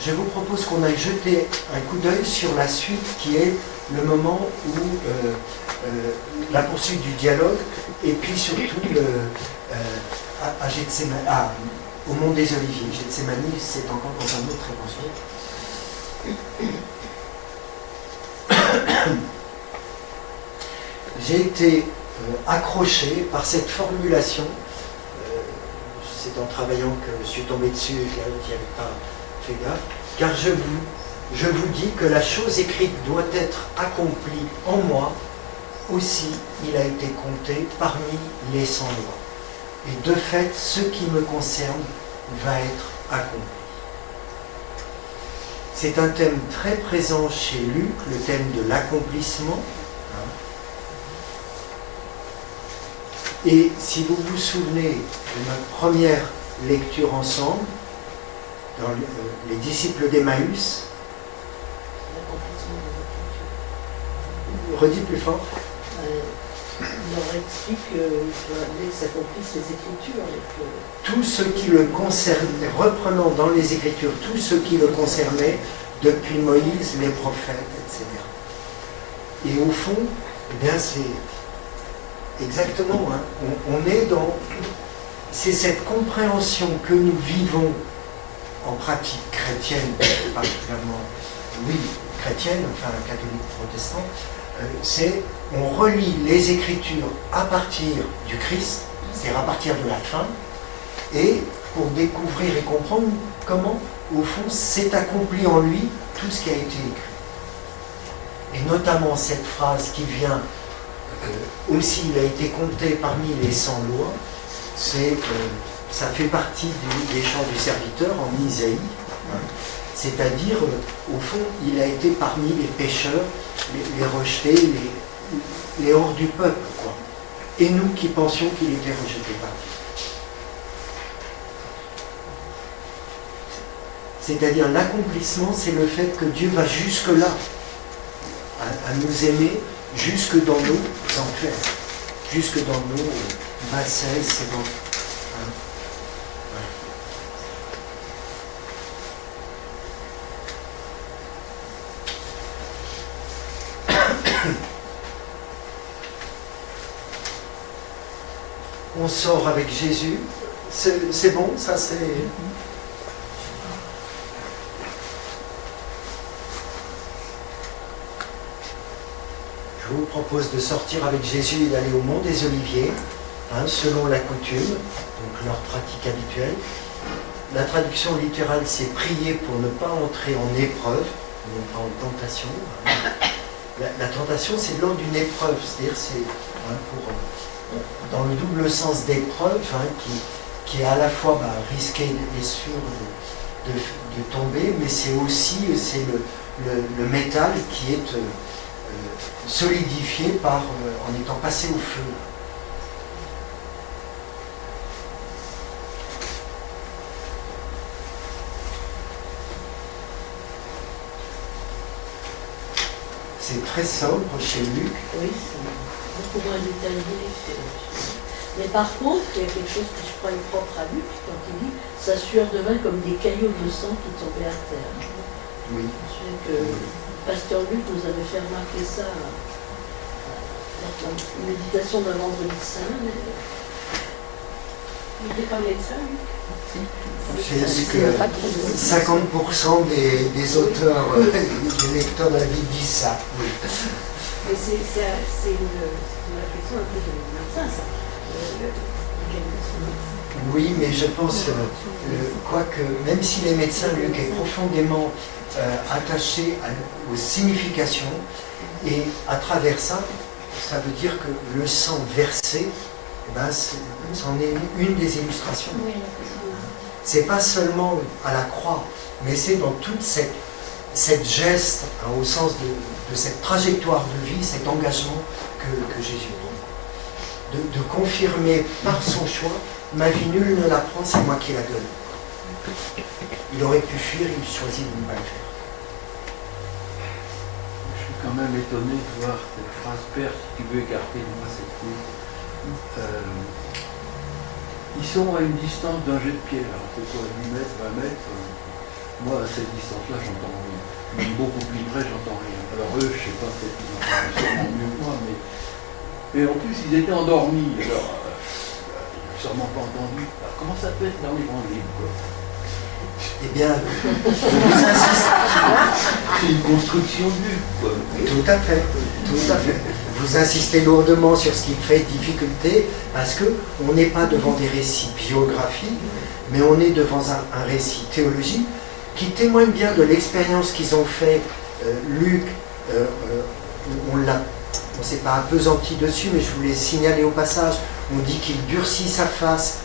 Je vous propose qu'on aille jeter un coup d'œil sur la suite qui est le moment où la poursuite du dialogue et puis surtout à Gethsémani, au Mont des Oliviers. Gethsémani, c'est encore dans un autre évangile. J'ai été accroché par cette formulation. C'est en travaillant que je suis tombé dessus et que j'y avais pas fait gaffe. Car je vous dis que la chose écrite doit être accomplie en moi, aussi il a été compté parmi les 100 lois. Et de fait, ce qui me concerne va être accompli. C'est un thème très présent chez Luc, le thème de l'accomplissement. Et si vous vous souvenez de notre première lecture ensemble, dans les disciples d'Emmaüs, redis plus fort. Il leur explique qu'il fallait que s'accomplissent les Écritures. Tout ce qui le concernait, reprenant dans les Écritures tout ce qui le concernait, depuis Moïse, les prophètes, etc. Et au fond, eh bien c'est exactement, on est dans... C'est cette compréhension que nous vivons en pratique chrétienne, particulièrement, oui, chrétienne, enfin catholique protestant, c'est on relie les Écritures à partir du Christ, c'est-à-dire à partir de la fin, et pour découvrir et comprendre comment, au fond, s'est accompli en lui tout ce qui a été écrit. Et notamment cette phrase qui vient, aussi il a été compté parmi les 100 lois, ça fait partie des chants du serviteur en Isaïe, c'est-à-dire, au fond, il a été parmi les pécheurs, les rejetés, les hors du peuple, quoi. Et nous qui pensions qu'il était rejeté par Dieu. C'est-à-dire, l'accomplissement, c'est le fait que Dieu va jusque-là, à nous aimer, jusque dans nos enfers, jusque dans nos bassesses et dans... On sort avec Jésus. C'est bon, ça c'est... Je vous propose de sortir avec Jésus et d'aller au Mont des Oliviers, selon la coutume, donc leur pratique habituelle. La traduction littérale, c'est prier pour ne pas entrer en épreuve, non pas en tentation. La tentation, c'est lors d'une épreuve, c'est-à-dire c'est dans le double sens d'épreuve, qui est à la fois risqué et sûr de tomber, mais c'est aussi le métal qui est solidifié en étant passé au feu. C'est très sobre chez Luc. Oui, c'est beaucoup moins détaillé. Mais par contre, il y a quelque chose que je crois est propre à Luc quand il dit « sa sueur devint comme des caillots de sang qui tombaient à terre ». Oui. Je me souviens que le pasteur Luc nous avait fait remarquer ça à la méditation d'un vendredi saint. Il n'était pas médecin, lui. C'est ce que 50% des auteurs, des lecteurs de la Bible disent ça. Oui. Mais c'est une réflexion un peu de médecin, ça. Oui, mais je pense, quoique, même si les médecins, Luc est profondément attaché aux significations, et à travers ça, ça veut dire que le sang versé, eh ben, c'en est une des illustrations. C'est pas seulement à la croix, mais c'est dans toute cette geste, hein, au sens de cette trajectoire de vie, cet engagement que Jésus prend. De confirmer par son choix, ma vie nulle ne la prend, c'est moi qui la donne. Il aurait pu fuir, il choisit de ne pas le faire. Je suis quand même étonné de voir cette phrase, Père, si tu veux écarter de moi cette coupe. Ils sont à une distance d'un jet de pierre, alors c'est quoi, 10 mètres, 20 mètres moi, à cette distance-là, j'entends rien. Même beaucoup plus près, j'entends rien. Alors eux, je sais pas, peut-être qu'ils entendent sûrement mieux que moi, mais en plus, ils étaient endormis. Alors, ils n'ont sûrement pas entendu. Alors, comment ça peut être dans les grands livres, quoi? Eh bien, vous insistez. C'est une construction nue, quoi. Tout à fait, tout à fait. Vous insistez lourdement sur ce qui fait difficulté, parce qu'on n'est pas devant des récits biographiques, mais on est devant un récit théologique qui témoigne bien de l'expérience qu'ils ont fait. Luc, on ne s'est pas appesanti dessus, mais je voulais signaler au passage, on dit qu'il durcit sa face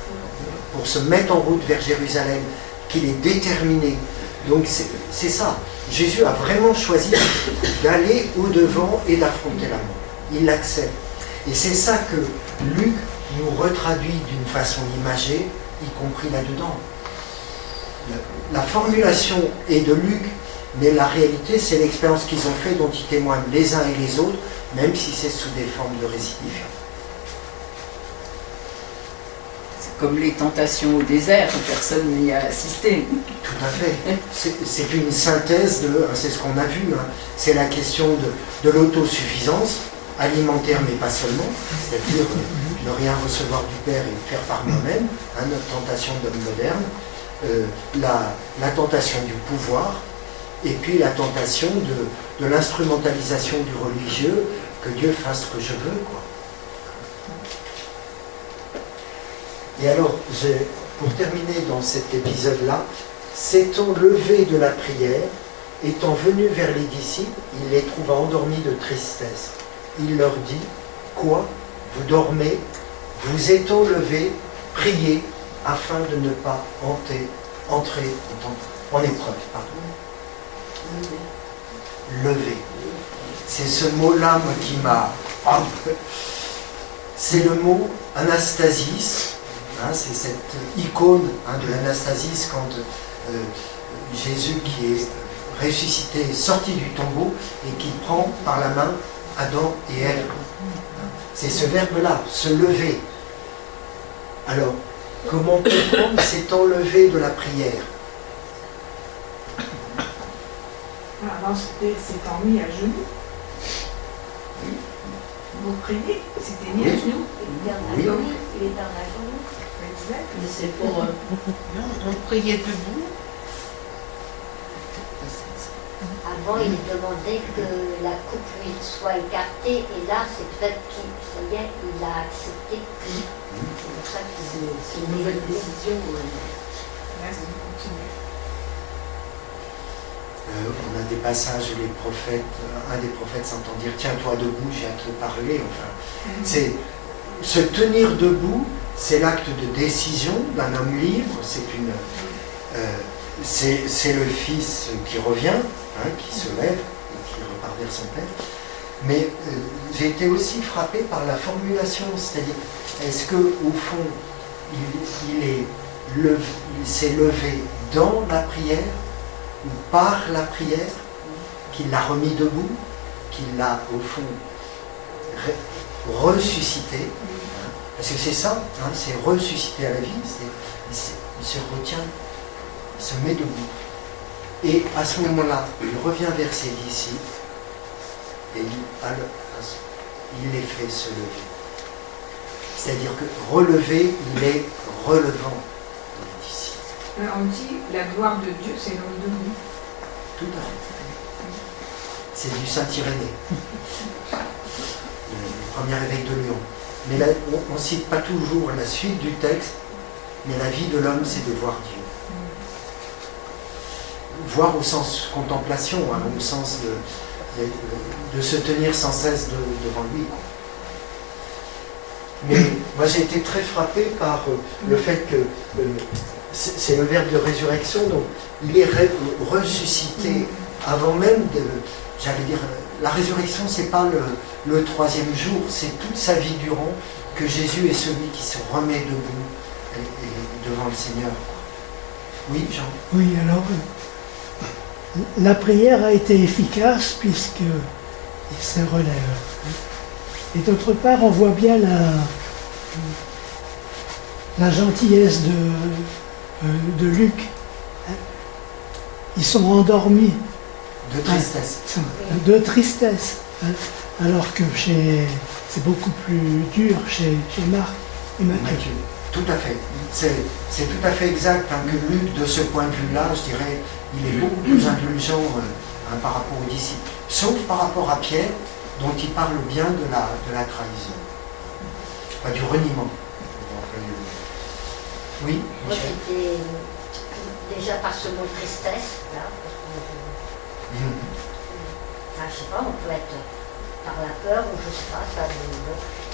pour se mettre en route vers Jérusalem, qu'il est déterminé. Donc c'est ça. Jésus a vraiment choisi d'aller au-devant et d'affronter la mort. Il l'accepte. Et c'est ça que Luc nous retraduit d'une façon imagée, y compris là-dedans. La formulation est de Luc, mais la réalité, c'est l'expérience qu'ils ont fait dont ils témoignent les uns et les autres, même si c'est sous des formes de récits différents. C'est comme les tentations au désert, personne n'y a assisté. Tout à fait. C'est une synthèse c'est ce qu'on a vu, hein. C'est la question de l'autosuffisance, alimentaire mais pas seulement, c'est-à-dire ne rien recevoir du Père et le faire par moi-même, hein, notre tentation d'homme moderne, la tentation du pouvoir, et puis la tentation de l'instrumentalisation du religieux, que Dieu fasse ce que je veux, quoi. Et alors, pour terminer dans cet épisode-là, s'étant levé de la prière, étant venu vers les disciples, il les trouva endormis de tristesse. Il leur dit, quoi, vous dormez, vous étant levés, priez, afin de ne pas entrer en épreuve. Lever. C'est ce mot-là qui m'a... C'est le mot anastasis. Hein, c'est cette icône, hein, de l'anastasis quand Jésus qui est ressuscité, sorti du tombeau et qui prend par la main Adam et Ève. C'est ce verbe-là, se lever. Alors, comment comprendre s'étant levé de la prière? Avant, s'étant mis à genoux. Vous priez, c'était mis à genoux. Il était en agonie. Exact. Mais c'est pour... On priait debout. Avant, il demandait que la coupe lui soit écartée, et là, c'est peut-être qu'il, ça y est, il a accepté. C'est pour ça que C'est une nouvelle décision. Merci, continue. On a des passages où les prophètes, un des prophètes s'entend dire « Tiens-toi debout, j'ai à te parler ». Enfin, c'est se tenir debout, c'est l'acte de décision d'un homme libre. C'est le fils qui revient, hein, qui se lève et qui repart vers son père. Mais j'ai été aussi frappé par la formulation, c'est-à-dire, est-ce que au fond, il s'est levé dans la prière ou par la prière, qu'il l'a remis debout, qu'il l'a au fond ressuscité, hein, parce que c'est ça, hein, c'est ressuscité à la vie, il se retient, il se met debout. Et à ce moment-là, il revient vers ses disciples et il les fait se lever. C'est-à-dire que relevé, il est relevant de les disciples. On dit la gloire de Dieu, c'est l'homme de nous. Tout à fait. C'est du Saint-Irénée, le premier évêque de Lyon. Mais là, on ne cite pas toujours la suite du texte, mais la vie de l'homme, c'est de voir Dieu. Voir au sens contemplation, hein, au sens de se tenir sans cesse devant lui. Mais moi j'ai été très frappé par le fait que c'est le verbe de résurrection, donc il est ressuscité avant même de, j'allais dire, la résurrection c'est pas le troisième jour, c'est toute sa vie durant que Jésus est celui qui se remet debout et devant le Seigneur. Oui, Jean? Oui, alors, la prière a été efficace puisqu'il se relève. Et d'autre part, on voit bien la gentillesse de Luc. Ils sont endormis. De tristesse. De tristesse. Alors que c'est beaucoup plus dur chez Marc et Matthieu. Tout à fait. C'est tout à fait exact hein, que Luc, de ce point de vue-là, je dirais, il est beaucoup plus indulgent par rapport aux disciples. Sauf par rapport à Pierre, dont il parle bien de la trahison. Enfin, du reniement. Oui, moi j'étais déjà par ce mot tristesse, là, parce que je sais pas, on peut être par la peur ou je sais pas, ça.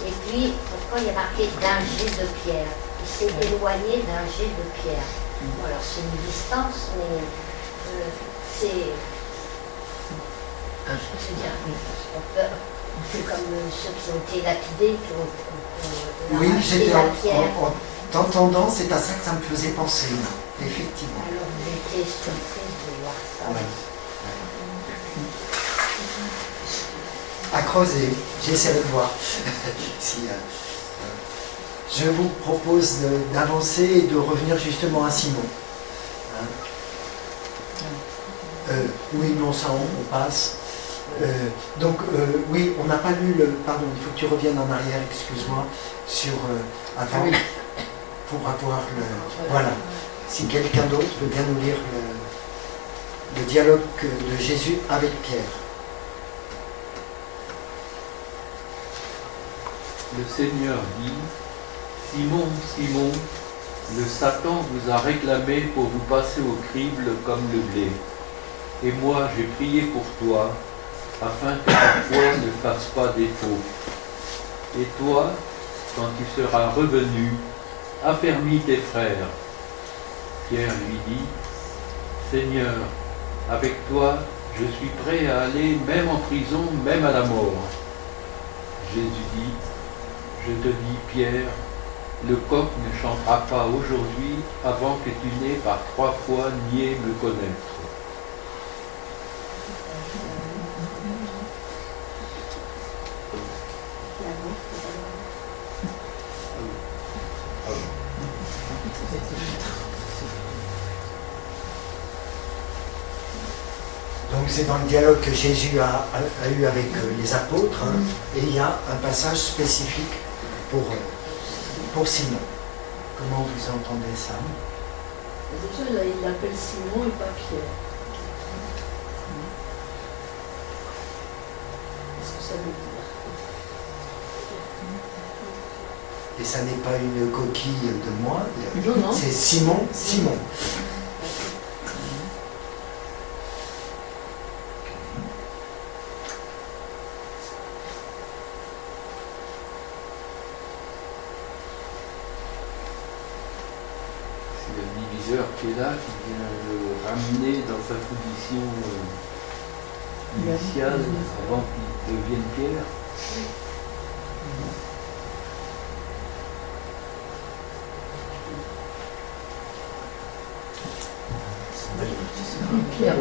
Et puis, pourquoi il y a marqué d'un jet de pierre? Il s'est éloigné d'un jet de pierre. Bon, alors c'est une distance, mais c'est. Je veux dire, c'est comme ceux qui ont été lapidés, qui ont oui, arraché la pierre. En t'entendant, c'est à ça que ça me faisait penser, effectivement. Alors j'étais surprise de voir ça. Ouais. À creuser, j'essaierai de voir. Si, je vous propose d'avancer et de revenir justement à Simon. Hein? Oui, non, ça on passe. Donc, oui, on n'a pas lu le... Pardon, il faut que tu reviennes en arrière, excuse-moi, sur... avant, pour avoir le... Voilà. Si quelqu'un d'autre veut bien nous lire le dialogue de Jésus avec Pierre. Le Seigneur dit, Simon, Simon, le Satan vous a réclamé pour vous passer au crible comme le blé. Et moi, j'ai prié pour toi, afin que ta foi ne fasse pas défaut. Et toi, quand tu seras revenu, affermis tes frères. Pierre lui dit, Seigneur, avec toi, je suis prêt à aller même en prison, même à la mort. Jésus dit, je te dis, Pierre, le coq ne chantera pas aujourd'hui avant que tu n'aies par 3 fois nié me connaître. Donc c'est dans le dialogue que Jésus a eu avec les apôtres, hein, et il y a un passage spécifique pour Simon. Comment vous entendez ça? Déjà, là, il l'appelle Simon et pas Pierre. Qu'est-ce que ça veut dire? Et ça n'est pas une coquille de moi, Non. C'est Simon, Simon. C'est le diviseur qui est là, qui vient le ramener dans sa position initiale avant qu'il devienne Pierre. Pierre.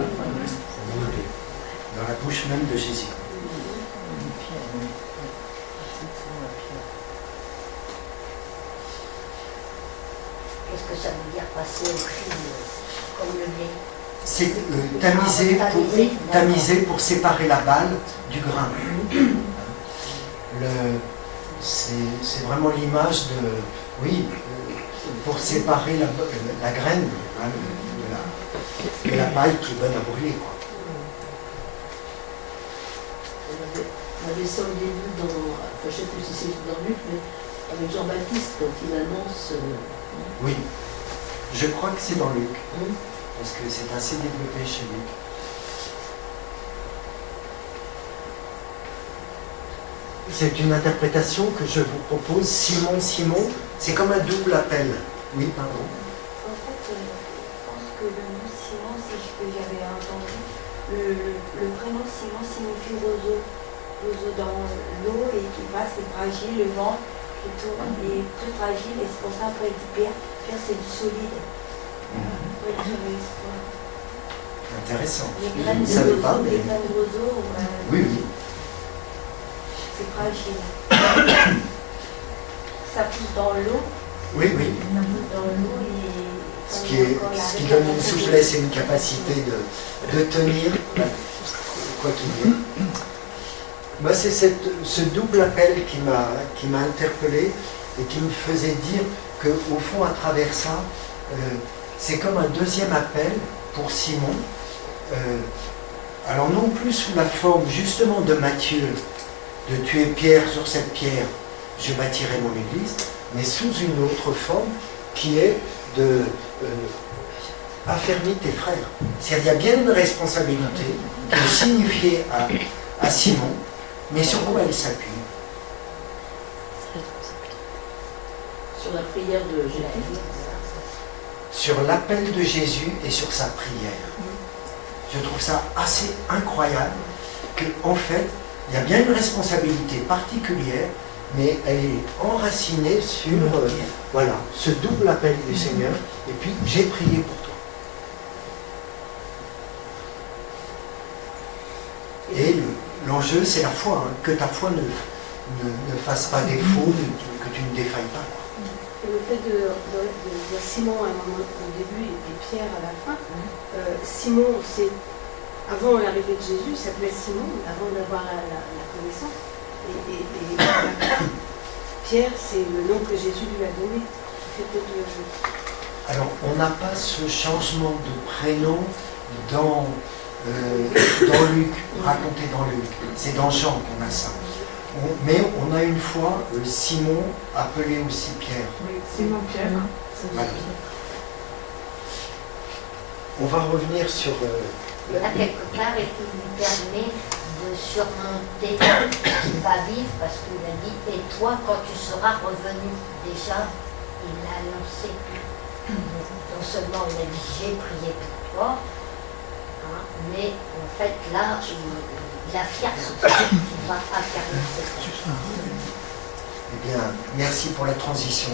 Dans la bouche même de Jésus. Qu'est-ce que ça veut dire passer au crible comme le blé? C'est tamiser pour séparer la balle du grain. c'est vraiment l'image de, oui, pour séparer la graine hein, de la paille qui est bonne à brûler, quoi. On avait ça au début dans, enfin, je ne sais plus si c'est dans Luc, mais avec Jean-Baptiste quand il annonce. Oui, je crois que c'est dans Luc, parce que c'est assez développé chez Luc. C'est une interprétation que je vous propose. Simon, Simon, c'est comme un double appel. Oui, pardon. En fait, je pense que le nom Simon, c'est ce que j'avais entendu. Le prénom Simon signifie roseau. Roseau dans l'eau et qui passe, c'est fragile, le vent qui tourne est très fragile et c'est pour ça qu'on dit Pierre. Pierre, c'est du solide. Pour écrire l'espoir. Intéressant. Les graines de Ça veut roseau, pas, mais... les graines de roseau, Oui, oui. c'est fragile. Ça pousse dans l'eau. Oui, oui. Ça pousse dans l'eau et... Ce qui donne une souplesse et une capacité de tenir, quoi qu'il y ait. Moi, c'est ce double appel qui m'a interpellé et qui me faisait dire qu'au fond, à travers ça, c'est comme un deuxième appel pour Simon. Alors non plus sous la forme justement de Matthieu, de tuer Pierre sur cette pierre, je bâtirai mon église, mais sous une autre forme qui est de affermir tes frères. C'est-à-dire, il y a bien une responsabilité de signifier à Simon, mais sur quoi elle s'appuie? Sur la prière de Jésus. Sur l'appel de Jésus et sur sa prière. Je trouve ça assez incroyable qu'en fait, il y a bien une responsabilité particulière, mais elle est enracinée sur voilà, ce double appel du Seigneur, et puis j'ai prié pour toi. Et l'enjeu, c'est la foi, hein, que ta foi ne fasse pas défaut, que tu ne défailles pas. Et le fait de Simon à un moment au début et Pierre à la fin, Simon, c'est avant l'arrivée de Jésus, il s'appelait Simon, avant d'avoir la connaissance. Et à la fin, Pierre, c'est le nom que Jésus lui a donné. Alors, on n'a pas ce changement de prénom dans Luc, raconté dans Luc. C'est dans Jean qu'on a ça. Mais on a une fois Simon appelé aussi Pierre. Oui, Simon Pierre. Voilà. On va revenir sur... Là, quelque part, et qui lui permet de surmonter ce qu'il va vivre, parce qu'il a dit, et toi, quand tu seras revenu, déjà, il l'a annoncé. Non seulement il a dit, j'ai prié pour toi, hein, mais en fait, là, il affirme ce qu'il va affirmer. Eh bien, merci pour la transition.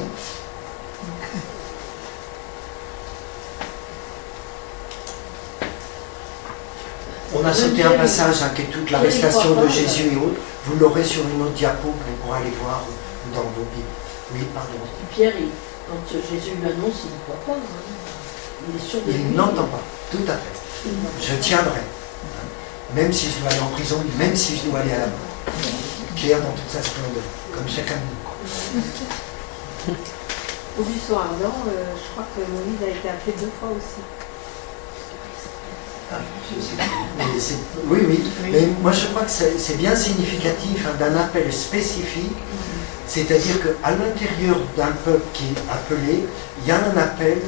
On a sauté un passage qui est toute l'arrestation de Jésus et autres. Vous l'aurez sur une autre diapo qu'on pourra aller voir dans vos Bibles. Oui, pardon. Pierre, quand Jésus l'annonce, il ne croit pas. Hein. Il est sûr de lui. Il n'entend pas, tout à fait. Je tiendrai. Même si je dois aller en prison, même si je dois aller à la mort. Pierre dans toute sa splendeur, comme chacun de nous. Au buisson ardent, je crois que Moïse a été appelé 2 fois aussi. Oui, oui, mais moi je crois que c'est bien significatif hein, d'un appel spécifique, c'est-à-dire qu'à l'intérieur d'un peuple qui est appelé, il y a un appel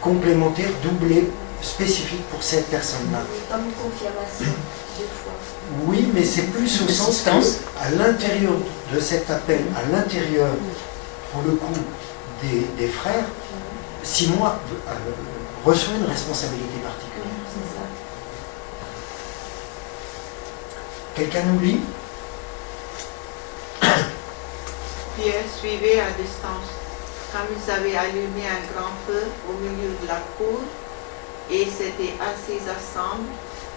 complémentaire, doublé, spécifique pour cette personne-là. Comme une confirmation, 2 fois. Oui, mais c'est plus au sens qu'à l'intérieur de cet appel, à l'intérieur, pour le coup, des frères, Simon reçoit une responsabilité particulière. Quelqu'un nous lit? Pierre suivait à distance. Comme ils avaient allumé un grand feu au milieu de la cour et s'étaient assis ensemble,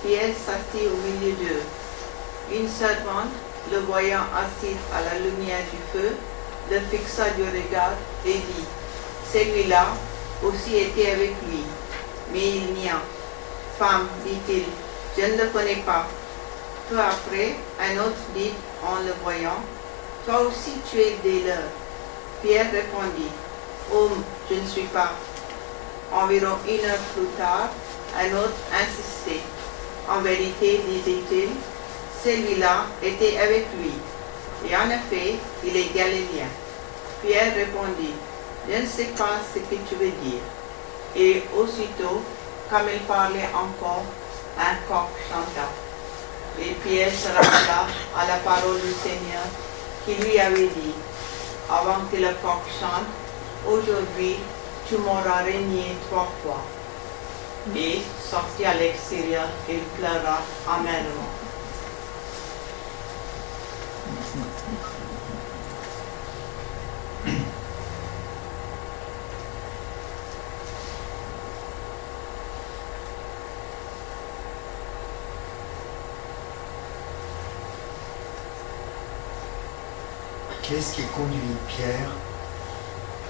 Pierre s'assit au milieu d'eux. Une servante, le voyant assis à la lumière du feu, le fixa du regard et dit, « Celui-là aussi était avec lui. » Mais il nia. « Femme, dit-il, je ne le connais pas. » Peu après, un autre dit, en le voyant, « toi aussi tu es des leurs. Pierre répondit, Homme, je ne suis pas. Environ 1 heure plus tard, un autre insistait. En vérité, disait-il, celui-là était avec lui. Et en effet, il est galiléen. Pierre répondit, je ne sais pas ce que tu veux dire. Et aussitôt, comme il parlait encore, un coq chanta. Et Pierre se rappela à la parole du Seigneur qui lui avait dit, avant que le coq chante, aujourd'hui tu m'auras renié 3 fois. Et sortit à l'extérieur, il pleura amèrement. Qu'est-ce qui conduit Pierre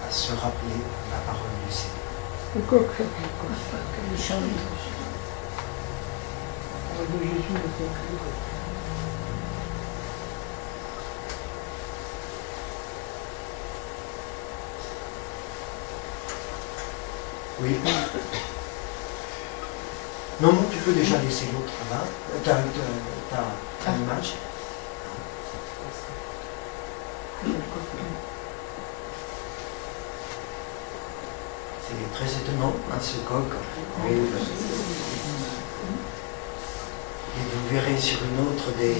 à se rappeler la parole du Seigneur? Le coq, ça, le chant. De Jésus, le coq. Oui. Non, non, tu peux déjà laisser l'autre là. T'as l'image. C'est très étonnant, ce coq. Et vous verrez sur une autre des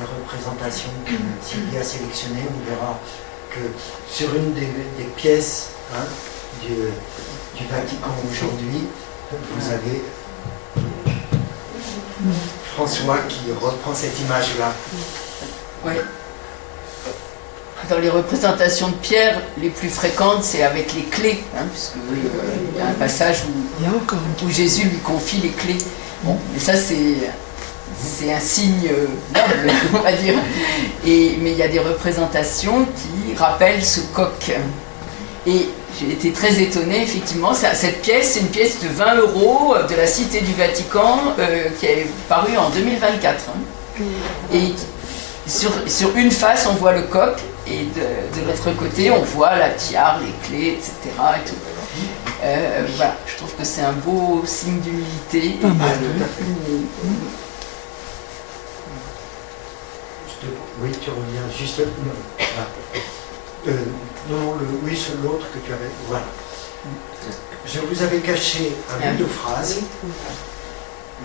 représentations que Sylvie a sélectionnées, on verra que sur une des pièces du Vatican aujourd'hui, vous avez François qui reprend cette image-là. Oui. Dans les représentations de Pierre, les plus fréquentes, c'est avec les clés, puisque il y a un passage où Jésus lui confie les clés. Bon, mais ça c'est un signe noble, on va dire. Mais il y a des représentations qui rappellent ce coq. Et j'ai été très étonnée, effectivement, cette pièce, c'est une pièce de 20 € de la Cité du Vatican qui est parue en 2024. Et sur une face, on voit le coq, et de l'autre côté, on voit la tiare, les clés, etc. Et tout. Voilà, je trouve que c'est un beau signe d'humilité. Oui, tu reviens juste. Non, oui, c'est l'autre que tu avais. Voilà. Je vous avais caché un bout de phrase.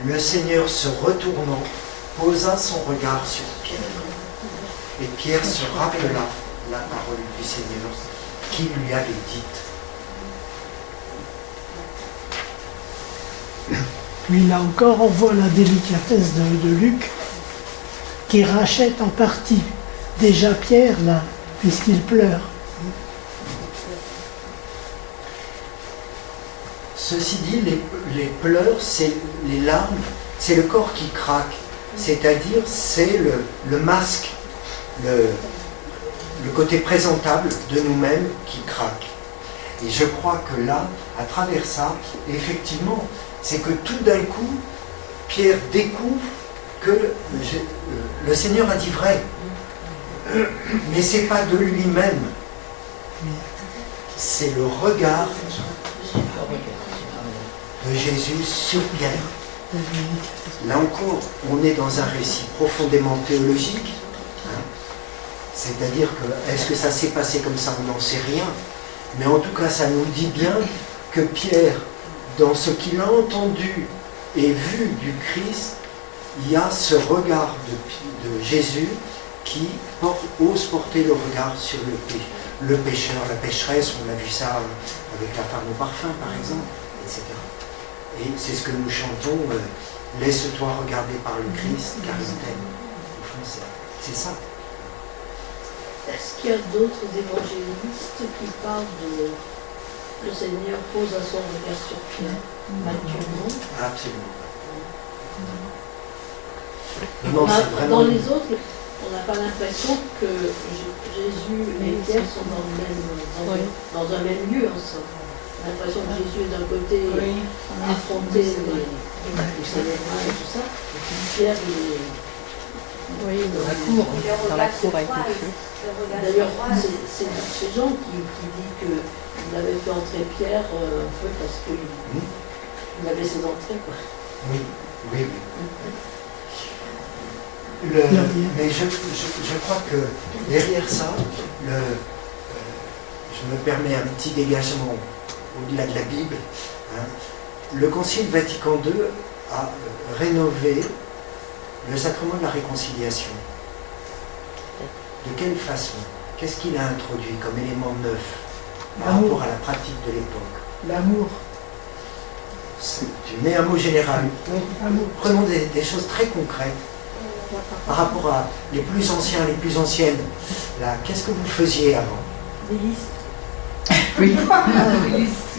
Le Seigneur, se retournant, posa son regard sur Pierre. Et Pierre se rappela la parole du Seigneur qui lui avait dite. Puis là encore, on voit la délicatesse de Luc qui rachète en partie déjà Pierre là, puisqu'il pleure. Ceci dit, les pleurs, c'est les larmes, c'est le corps qui craque. C'est-à-dire, c'est le masque, le côté présentable de nous-mêmes qui craque. Et je crois que là, à travers ça, effectivement, c'est que tout d'un coup, Pierre découvre que le Seigneur a dit vrai. Mais c'est pas de lui-même. C'est le regard de Jésus sur Pierre. Là encore, on est dans un récit profondément théologique. C'est-à-dire que, est-ce que ça s'est passé comme ça? On n'en sait rien. Mais en tout cas, ça nous dit bien que Pierre, dans ce qu'il a entendu et vu du Christ, il y a ce regard de Jésus qui ose porter le regard sur le pécheur, la pécheresse. On a vu ça avec la femme au parfum, par exemple, etc. Et c'est ce que nous chantons, laisse-toi regarder par le Christ, car il t'aime. Au fond, c'est ça. Est-ce qu'il y a d'autres évangélistes qui parlent de le Seigneur pose à son regard sur Pierre? Matthieu, non? Absolument. Non, dans les autres, on n'a pas l'impression que Jésus et Pierre sont dans un même lieu ensemble. On a l'impression que Jésus est d'un côté affronté les célébrants et tout ça, et puis Pierre Oui, dans la cour avec le feu. D'ailleurs, c'est Jean qui dit qu'il avait fait entrer Pierre un peu parce qu'il avait ses entrées, quoi. Oui, oui, oui. Mais je crois que derrière ça, je me permets un petit dégagement au-delà de la Bible. Hein. Le Concile Vatican II a rénové le sacrement de la réconciliation. De quelle façon? Qu'est-ce qu'il a introduit comme élément neuf par rapport à la pratique de l'époque? L'amour. Tu mets un mot général. Oui, amour. Prenons des choses très concrètes. Par rapport à les plus anciens, les plus anciennes, là, qu'est-ce que vous faisiez avant? Des listes. Oui.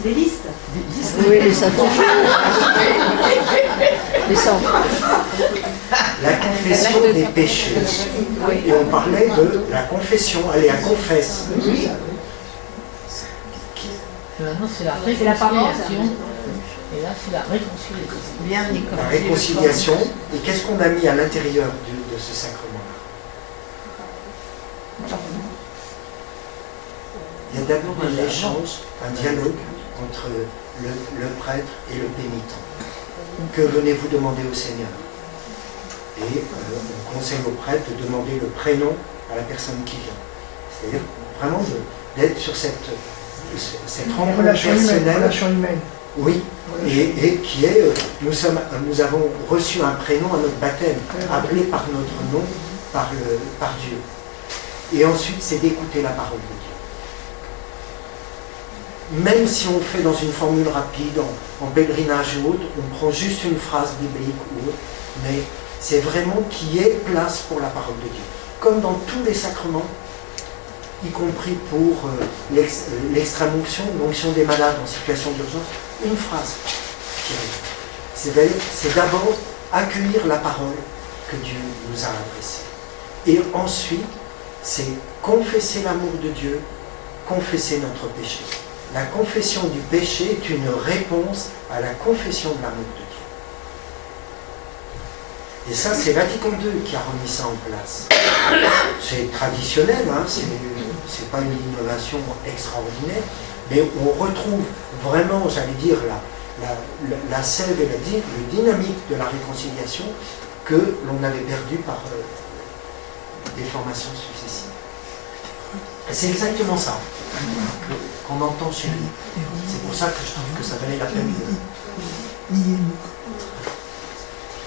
Des listes. Oui, les saints. Les saints. La confession des péchés. Et on parlait de la confession. Allez, elle confesse. Maintenant, c'est la C'est la parole. Et là, c'est la réconciliation. Bien, La réconciliation. Et qu'est-ce qu'on a mis à l'intérieur de ce sacrement-là? Il y a d'abord un échange, un dialogue entre le prêtre et le pénitent. Que venez-vous demander au Seigneur? Et on conseille au prêtre de demander le prénom à la personne qui vient. C'est-à-dire vraiment d'être sur cette rencontre personnelle. Relation humaine. Oui, et qui est, nous avons reçu un prénom à notre baptême, appelé par notre nom, par Dieu. Et ensuite, c'est d'écouter la parole de Dieu. Même si on fait dans une formule rapide, en pèlerinage ou autre, on prend juste une phrase biblique ou autre, mais c'est vraiment qu'il y ait place pour la parole de Dieu. Comme dans tous les sacrements, y compris pour l'extrême-onction, l'onction des malades en situation d'urgence, une phrase qui arrive. C'est d'abord accueillir la parole que Dieu nous a adressée. Et ensuite, c'est confesser l'amour de Dieu, confesser notre péché. La confession du péché est une réponse à la confession de l'amour de Dieu. Et ça, c'est Vatican II qui a remis ça en place. C'est traditionnel, hein, c'est pas une innovation extraordinaire, mais on retrouve vraiment, j'allais dire, la sève et le dynamique de la réconciliation que l'on avait perdu par des formations successives. Et c'est exactement ça qu'on entend chez lui. C'est pour ça que je trouve que ça valait la peine de...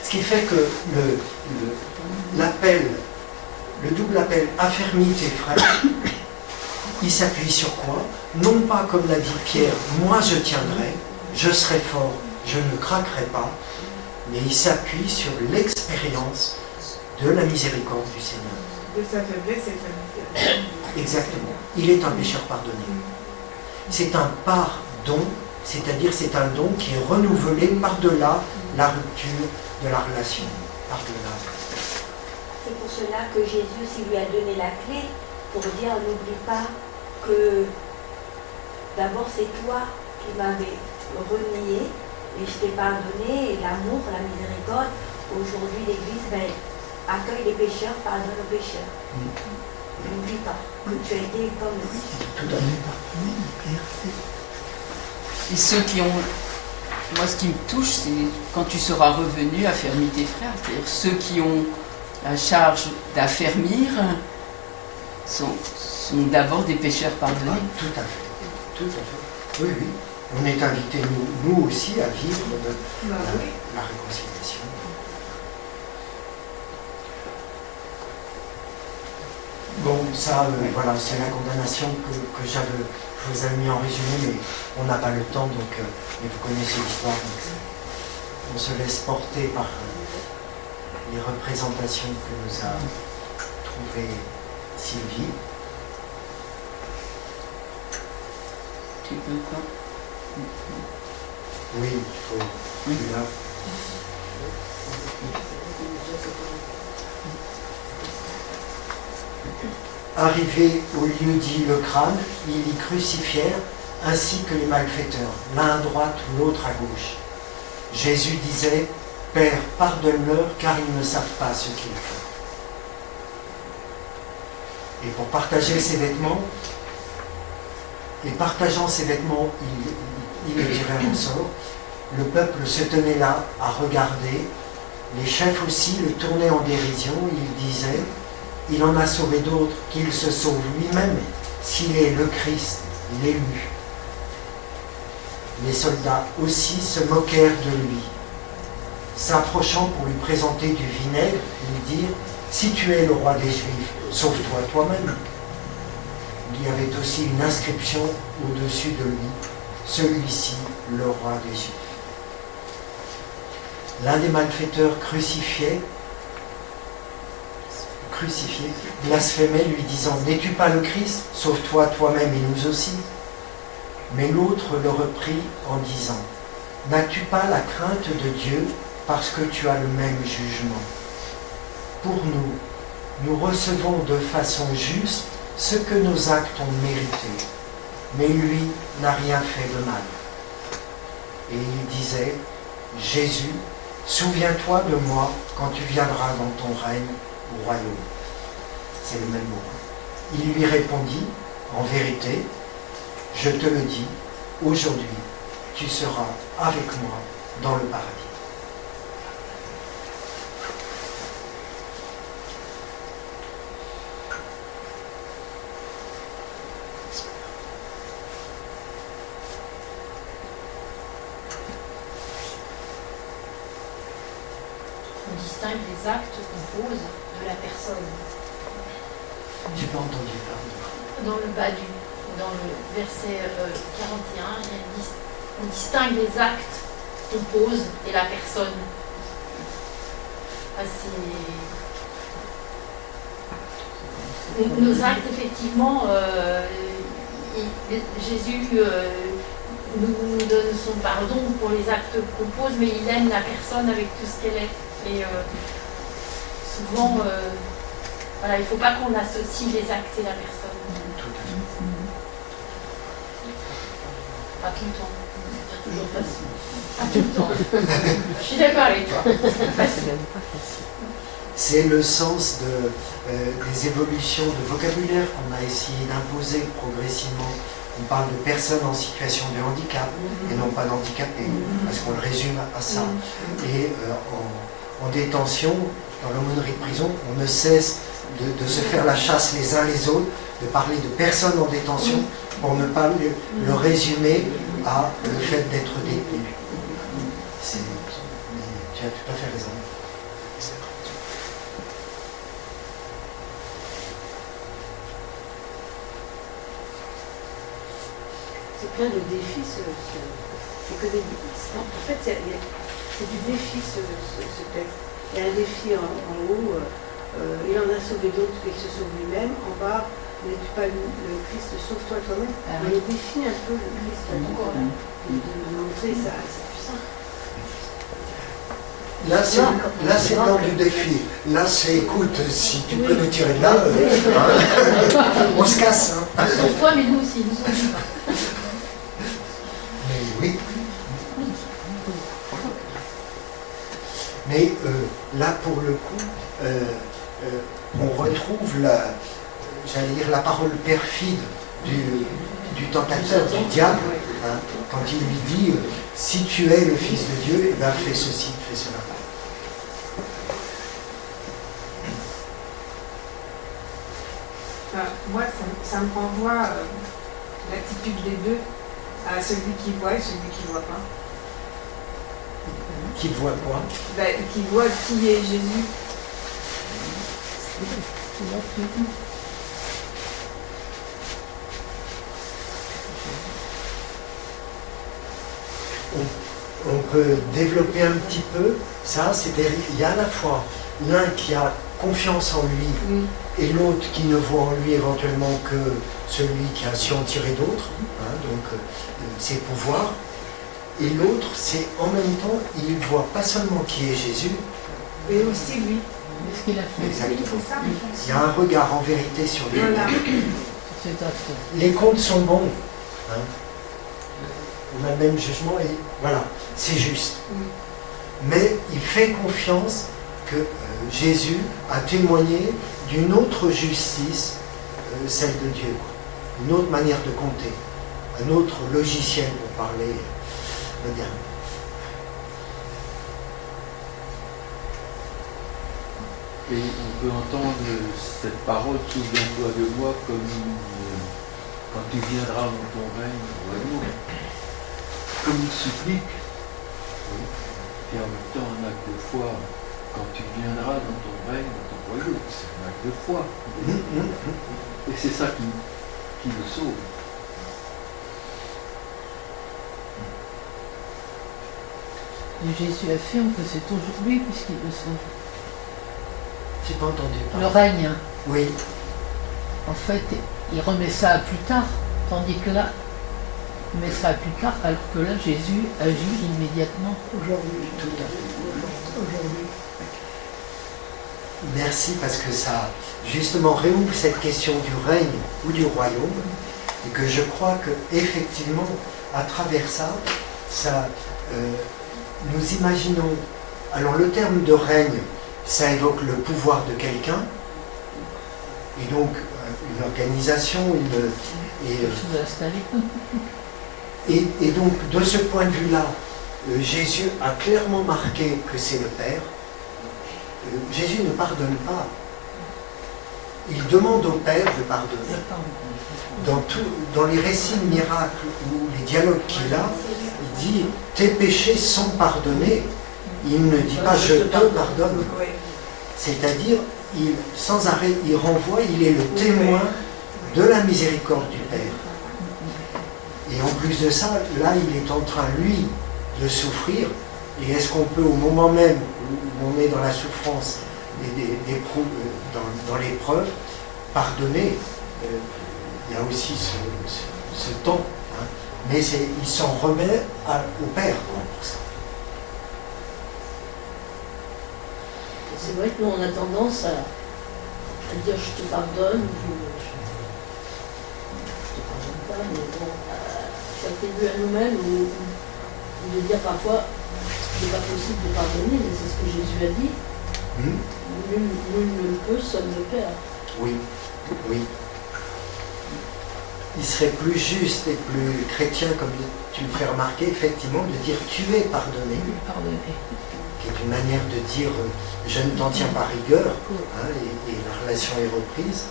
Ce qui fait que le double appel « affermis tes frères », il s'appuie sur quoi? Non pas comme l'a dit Pierre, moi je tiendrai, je serai fort, je ne craquerai pas, mais il s'appuie sur l'expérience de la miséricorde du Seigneur. De sa faiblesse et de sa miséricorde. Exactement. Il est un pécheur pardonné. C'est un pardon, c'est-à-dire c'est un don qui est renouvelé par-delà la rupture de la relation. Par-delà. C'est pour cela que Jésus s'il lui a donné la clé pour dire n'oublie pas que d'abord c'est toi qui m'avais renié et je t'ai pardonné, et l'amour, la miséricorde. Aujourd'hui l'Église accueille les pécheurs, pardonne aux pécheurs. N'oublie pas que tu as été comme lui. Tout à fait. Et ceux qui ont... Moi, ce qui me touche, c'est quand tu seras revenu, affermis tes frères. C'est-à-dire ceux qui ont la charge d'affermir sont d'abord des pécheurs pardonnés. Ah, tout à fait. Tout à fait. Oui, oui. On est invités, nous aussi, à vivre la réconciliation. Bon, ça, voilà, c'est la condamnation que je vous avais mis en résumé, mais on n'a pas le temps, donc mais vous connaissez l'histoire, donc on se laisse porter par les représentations que nous a trouvées Sylvie. Tu veux quoi? Oui, il faut. Là. Arrivés au lieu dit le crâne, ils y crucifièrent, ainsi que les malfaiteurs, l'un à droite ou l'autre à gauche. Jésus disait, Père, pardonne-leur, car ils ne savent pas ce qu'ils font. Et pour partager ses vêtements, et partageant ses vêtements, il les tirait en sort. Le peuple se tenait là à regarder. Les chefs aussi le tournaient en dérision. Ils disaient, il en a sauvé d'autres, qu'il se sauve lui-même, s'il est le Christ, l'élu. Les soldats aussi se moquèrent de lui. S'approchant pour lui présenter du vinaigre, lui dirent, si tu es le roi des Juifs, sauve-toi toi-même. Il y avait aussi une inscription au-dessus de lui, celui-ci, le roi des Juifs. L'un des malfaiteurs crucifié, blasphémait, lui disant, n'es-tu pas le Christ? Sauve-toi toi-même et nous aussi. Mais l'autre le reprit en disant, n'as-tu pas la crainte de Dieu parce que tu as le même jugement? Pour nous, nous recevons de façon juste ce que nos actes ont mérité, mais lui n'a rien fait de mal. Et il disait, Jésus, souviens-toi de moi quand tu viendras dans ton règne au royaume. C'est le même mot. Il lui répondit, en vérité, je te le dis, aujourd'hui, tu seras avec moi dans le paradis. On distingue les actes qu'on pose de la personne. J'ai pas entendu parler. Dans le bas dans le verset 41, on distingue les actes qu'on pose et la personne. Nos actes, effectivement, Jésus nous donne son pardon pour les actes qu'on pose, mais il aime la personne avec tout ce qu'elle est. Et souvent, voilà, il ne faut pas qu'on associe les actes et la personne. Tout à fait. Pas tout le temps. C'est toujours facile. Pas tout le temps. Je suis d'accord avec toi. C'est le sens des évolutions de vocabulaire qu'on a essayé d'imposer progressivement. On parle de personnes en situation de handicap et non pas d'handicapés, parce qu'on le résume à ça. Et en détention, dans l'aumônerie de prison, on ne cesse de se faire la chasse les uns les autres, de parler de personnes en détention pour ne pas le résumer à le fait d'être détenu. Tu as tout à fait raison. C'est plein de défis, c'est que des défis. En fait, c'est du défi ce texte. Il y a un défi en haut, il en a sauvé d'autres, qu'il se sauve lui-même. En bas, n'es-tu pas le Christ, sauve-toi toi-même. Il défie un peu le Christ, de montrer sa puissance. Là, c'est l'ordre du défi. Là, c'est écoute, si tu peux nous tirer de là, on se casse. Hein. Sauve-toi, mais nous aussi, nous sommes pas. Mais oui. Mais là, pour le coup, on retrouve la parole perfide du tentateur, du diable, hein, quand il lui dit si tu es le Fils de Dieu, eh ben, fais ceci, fais cela. Moi, ça me renvoie l'attitude des deux à celui qui voit et celui qui ne voit pas. Qui voit quoi? Qui voit qui est Jésus. On peut développer un petit peu ça, c'est-à-dire il y a à la fois l'un qui a confiance en lui et l'autre qui ne voit en lui éventuellement que celui qui a su en tirer d'autres, hein, donc ses pouvoirs, et l'autre c'est en même temps il voit pas seulement qui est Jésus, mais aussi lui. Ce qu'il a fait. Exactement. Il y a un regard en vérité sur lui. Voilà. Les comptes sont bons. Hein. On a le même jugement et voilà, c'est juste. Mais il fait confiance que Jésus a témoigné d'une autre justice celle de Dieu, quoi. Une autre manière de compter, un autre logiciel pour parler moderne. Et on peut entendre cette parole, souviens-toi de moi, comme quand tu viendras dans ton règne, royaume, comme une supplique, oui, et en même temps un acte de foi. Quand tu viendras dans ton règne, dans ton royaume, c'est un acte de foi. Et c'est ça qui le sauve. Et Jésus affirme que c'est aujourd'hui puisqu'il le sauve. J'ai pas entendu. Le règne, Oui. en fait, il remet ça à plus tard, tandis que là, il met ça à plus tard, alors que là, Jésus agit immédiatement. Aujourd'hui. Tout à fait. Aujourd'hui. Merci parce que ça, justement, réouvre cette question du règne ou du royaume et que je crois que effectivement, à travers ça, nous imaginons. Alors le terme de règne, ça évoque le pouvoir de quelqu'un et donc une organisation, et donc de ce point de vue-là, Jésus a clairement marqué que c'est le Père. Jésus ne pardonne pas. Il demande au Père de pardonner. Dans les récits de miracles ou les dialogues qu'il a, il dit « tes péchés sont pardonnés ». Il ne dit pas « je te pardonne ». C'est-à-dire, sans arrêt, il renvoie, il est le témoin de la miséricorde du Père. Et en plus de ça, là, il est en train, lui, de souffrir. Et est-ce qu'on peut, au moment même où on est dans la souffrance et dans l'épreuve, pardonner? Il y a aussi ce temps. Hein. Mais il s'en remet au Père pour ça. C'est vrai que nous, on a tendance à dire je te pardonne, je te pardonne pas, mais bon, s'attribuer à nous-mêmes ou de dire parfois c'est pas possible de pardonner, mais c'est ce que Jésus a dit. Nul ne le peut, seul le Père. Oui, oui. Il serait plus juste et plus chrétien, comme tu le fais remarquer, effectivement, de dire tu es pardonné. Pardonné. Qui est une manière de dire je ne t'en tiens pas rigueur, hein, et la relation est reprise.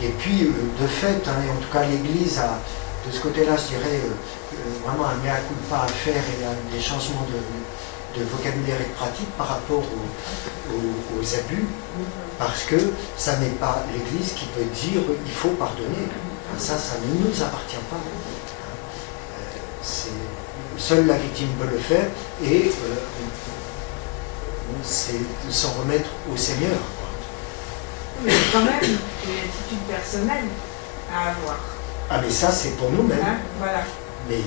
Et puis, de fait, hein, et en tout cas l'Église a, de ce côté-là, je dirais, vraiment un mea culpa à faire et des changements de vocabulaire et de pratique par rapport aux abus, parce que ça n'est pas l'Église qui peut dire il faut pardonner. Ça ne nous appartient pas. Seule la victime peut le faire et c'est de s'en remettre au Seigneur. Mais quand même une attitude personnelle à avoir. Ah mais ça c'est pour nous-mêmes. Hein, voilà. Mais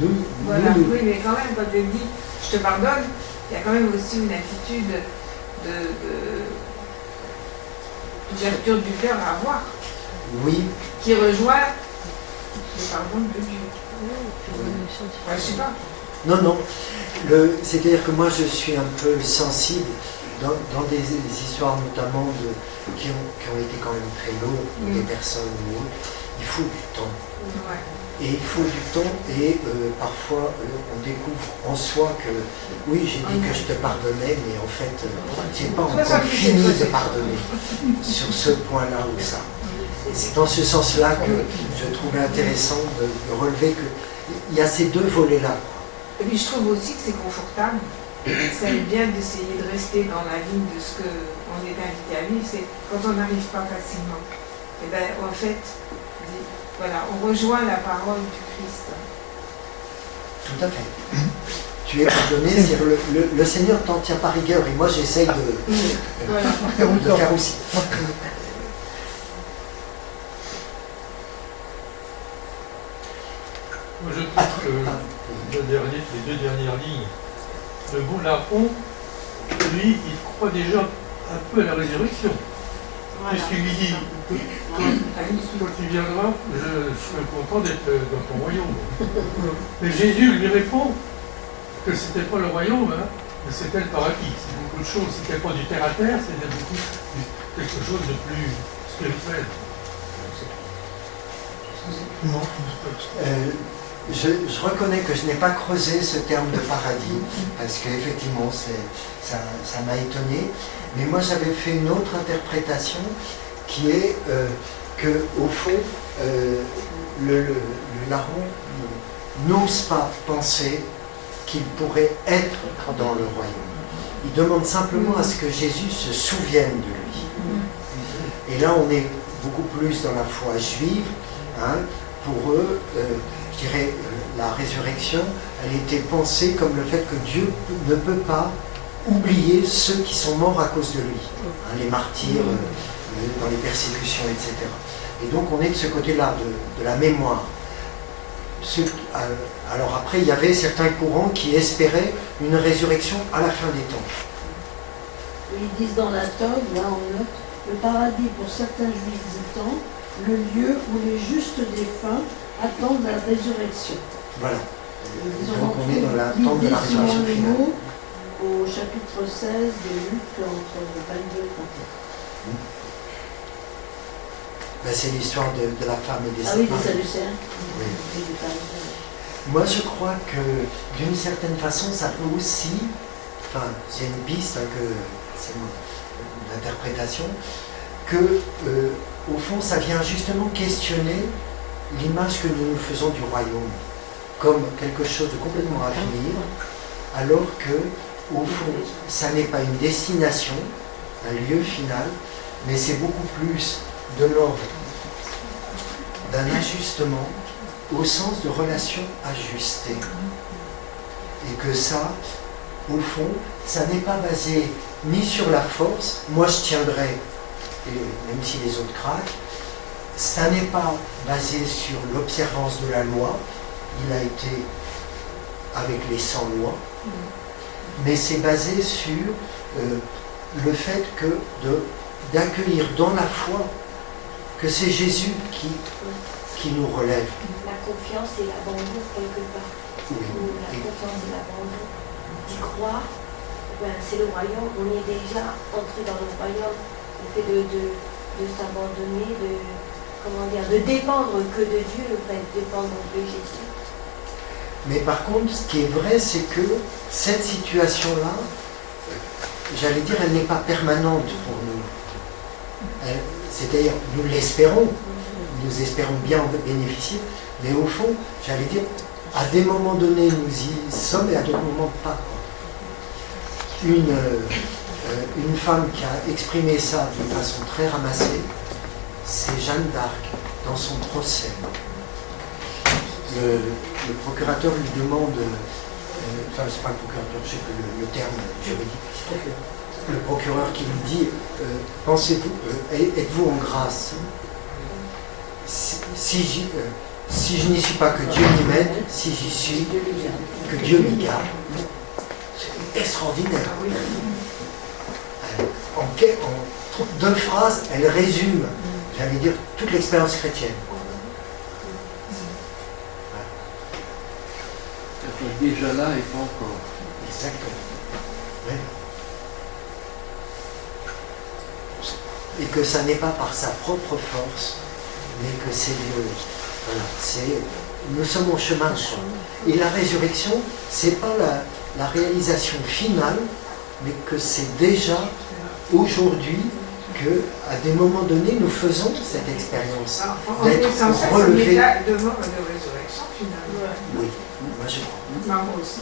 nous. Oui, mais quand même, quand elle dit je te pardonne, il y a quand même aussi une attitude d'ouverture du cœur à avoir. Oui. Qui rejoint le pardon de Dieu. Ouais, je sais pas. Non. C'est-à-dire que moi je suis un peu sensible dans des histoires notamment qui ont été quand même très lourdes pour des personnes ou autres. Il faut du temps. Ouais. Et il faut du temps et parfois on découvre en soi que oui j'ai dit que je te pardonnais mais en fait j'ai pas encore fini de pardonner sur ce point-là ou ça. Et c'est dans ce sens-là que je trouvais intéressant de relever qu'il y a ces deux volets-là. Et puis je trouve aussi que c'est confortable. Ça est bien d'essayer de rester dans la ligne de ce qu'on est invité à vivre. C'est quand on n'arrive pas facilement. Et bien en fait, voilà, on rejoint la parole du Christ. Tout à fait. Tu es pardonné, c'est-à-dire le Seigneur t'en tient par rigueur et moi j'essaye de faire aussi. Moi, je trouve que les deux dernières lignes, le bon larron, lui, il croit déjà un peu à la résurrection. Voilà. Puisqu'il lui dit, quand tu viendras, je serai content d'être dans ton royaume. Mais Jésus lui répond que ce n'était pas le royaume, hein, mais c'était le paradis. C'est beaucoup de choses. C'était pas du terre à terre, c'était quelque chose de plus spirituel. Non. Je reconnais que je n'ai pas creusé ce terme de paradis, parce qu'effectivement, ça m'a étonné. Mais moi, j'avais fait une autre interprétation qui est que, au fond, le larron n'ose pas penser qu'il pourrait être dans le royaume. Il demande simplement à ce que Jésus se souvienne de lui. Et là, on est beaucoup plus dans la foi juive. Hein. Pour eux, je dirais, la résurrection, elle était pensée comme le fait que Dieu ne peut pas oublier ceux qui sont morts à cause de lui, hein, les martyrs dans les persécutions, etc. Et donc on est de ce côté-là, de la mémoire. Alors après, il y avait certains courants qui espéraient une résurrection à la fin des temps. Ils disent dans la Togue, là on note, le paradis pour certains juifs du temps, le lieu où les justes défunts attendent la résurrection. Voilà. Donc on est dans l'attente de la résurrection finale. Au chapitre 16 de Luc, entre le 22 et 31. Ben, c'est l'histoire de la femme et des Ah oui, des Sadducéens. Oui. Moi je crois que d'une certaine façon ça peut aussi, enfin c'est une piste, hein, que c'est mon interprétation, que au fond ça vient justement questionner l'image que nous nous faisons du royaume comme quelque chose de complètement à finir, alors que au fond ça n'est pas une destination, un lieu final, mais c'est beaucoup plus de l'ordre d'un ajustement au sens de relations ajustées. Et que ça, au fond, ça n'est pas basé ni sur la force, moi je tiendrai, et même si les autres craquent, ça n'est pas basé sur l'observance de la loi, il a été avec les 100 lois, mais c'est basé sur le fait que d'accueillir dans la foi que c'est Jésus qui nous relève. La confiance et l'abandon quelque part. Oui. La confiance et l'abandon. D'y croire, ben, c'est le royaume, on est déjà entré dans le royaume. Le fait de s'abandonner, de dépendre que de Dieu, en fait, dépendre de Jésus. Mais par contre, ce qui est vrai, c'est que cette situation-là, j'allais dire, elle n'est pas permanente pour nous. C'est-à-dire, nous l'espérons, nous espérons bien en bénéficier, mais au fond, j'allais dire, à des moments donnés, nous y sommes et à d'autres moments pas. Une femme qui a exprimé ça d'une façon très ramassée, c'est Jeanne d'Arc, dans son procès. Le procurateur lui demande, enfin c'est pas le procurateur, je sais que le terme juridique, le procureur qui lui dit, pensez-vous, êtes-vous en grâce? Si je n'y suis pas, que Dieu m'y mène, si j'y suis, que Dieu m'y garde. C'est extraordinaire. En 2 phrases, elle résume, j'allais dire, toute l'expérience chrétienne. Déjà là et pas encore. Exactement. Oui. Et que ça n'est pas par sa propre force, mais que c'est Dieu. Voilà, nous sommes au chemin de foi. Et la résurrection, c'est pas la réalisation finale, mais que c'est déjà aujourd'hui que, à des moments donnés, nous faisons cette expérience d'être relevés. C'est l'état de mort et de résurrection finalement. Oui, moi je crois. Moi aussi.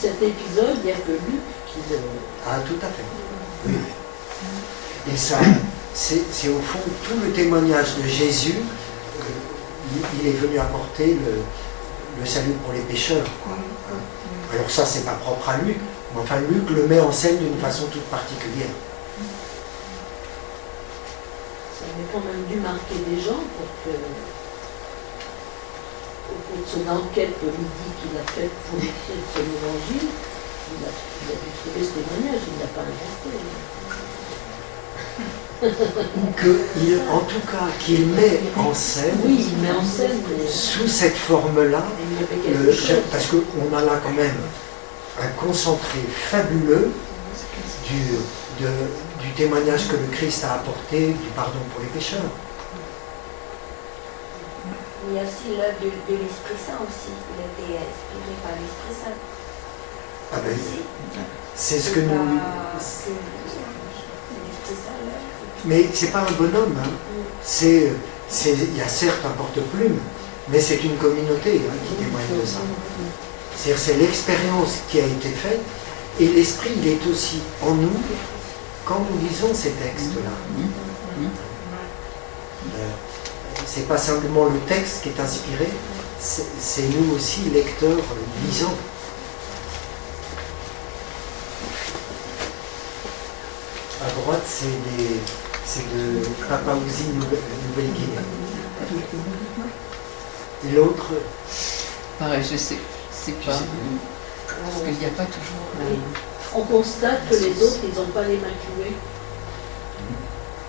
Cet épisode, il n'y a que Luc qui le... Ah, tout à fait. Oui. Et ça, c'est au fond tout le témoignage de Jésus. Il est venu apporter le salut pour les pécheurs. Alors ça, c'est pas propre à Luc, mais enfin Luc le met en scène d'une façon toute particulière. Ça avait quand même dû marquer des gens pour que, au cours de son enquête politique qu'il a faite pour écrire son évangile, il a dû trouver ce témoignage, il ne l'a pas inventé. Ou en tout cas, qu'il met en scène, oui, il met en scène sous cette forme-là, parce qu'on a là quand même un concentré fabuleux du témoignage que le Christ a apporté du pardon pour les pécheurs. Il y a aussi l'œuvre de l'Esprit Saint aussi. Il a été inspiré par l'Esprit Saint. Ah ben, Aussi. c'est ce que nous... C'est l'Esprit Saint l'œuvre. Mais c'est pas un bonhomme, hein. Il y a certes un porte-plume, mais c'est une communauté qui témoigne de ça. C'est-à-dire c'est l'expérience qui a été faite, et l'Esprit, il est aussi en nous quand nous lisons ces textes-là. C'est pas simplement le texte qui est inspiré, c'est nous aussi, lecteurs, lisants. À droite, c'est de Papouasie Nouvelle-Guinée. Et l'autre... Pareil, je sais pas. Parce qu'il n'y a pas toujours... On constate que les autres, ils n'ont pas les mains clouées.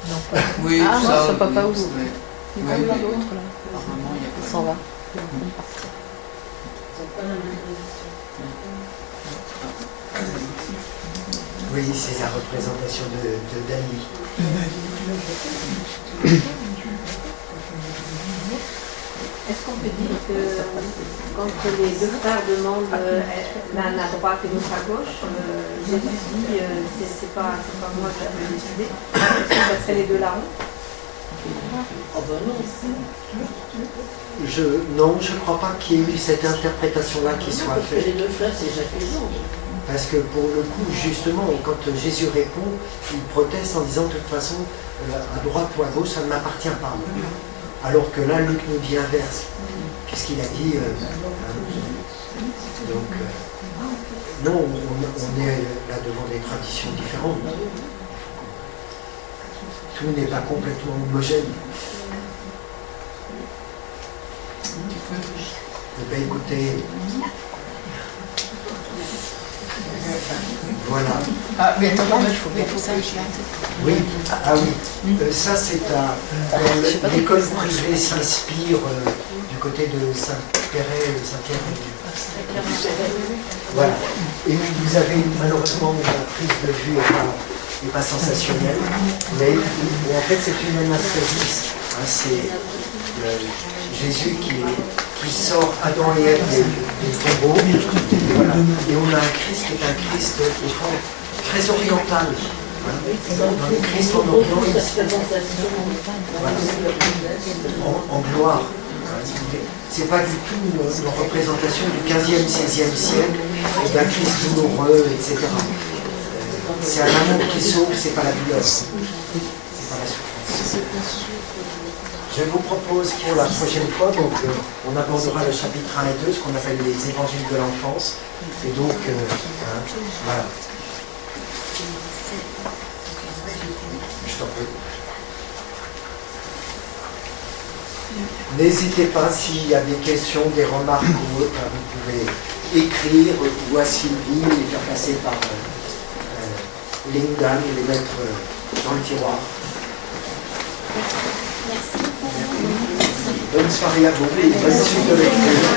Non, pas. Oui, ah, ça, ça pas où. Oui. Il y a l'autre là. Apparemment, il y a pas. Il s'en va. Ils n'ont pas la main Oui, c'est la représentation de Dali. Est-ce qu'on peut dire que quand les deux frères demandent l'un à droite et l'autre à gauche, Jésus dit c'est pas moi qui vais décider, est-ce que ça serait les deux larrons? Oh ben non. Non, je ne crois pas qu'il y ait eu cette interprétation-là qui soit Parce que faite. les deux frères, c'est Jacques et Jean. Parce que pour le coup, justement, quand Jésus répond, il proteste en disant de toute façon, à droite ou à gauche, ça ne m'appartient pas. Alors que là, Luc nous dit l'inverse. Puisqu'il a dit... non, on est là devant des traditions différentes. Tout n'est pas complètement homogène. Eh bien, écoutez... Voilà. Ah, mais attends, il faut ça. Oui, ah oui. Ça, c'est l'école privée s'inspire du côté de Saint-Péret, Saint-Pierre. Voilà. Et vous avez malheureusement la prise de vue n'est pas sensationnelle, mais en fait, c'est une anasthasie. C'est Jésus qui sort Adam et Ève des tombeaux. Voilà. Et on a un Christ qui est un Christ, au fond, très oriental. Dans le Christ en Orient, voilà. En gloire. C'est pas du tout une représentation du 15e, 16e siècle, d'un Christ douloureux, etc. C'est un amour qui sauve, c'est pas la douleur. C'est pas la souffrance. Je vous propose pour la prochaine fois, donc on abordera le chapitre 1 et 2, ce qu'on appelle les évangiles de l'enfance. Et donc, voilà. Je t'en prie. N'hésitez pas, s'il y a des questions, des remarques ou autres, vous pouvez écrire ou à Sylvie, les faire passer par Linda et les mettre dans le tiroir. Merci. Bonne soirée à vous et bonne suite de lecture.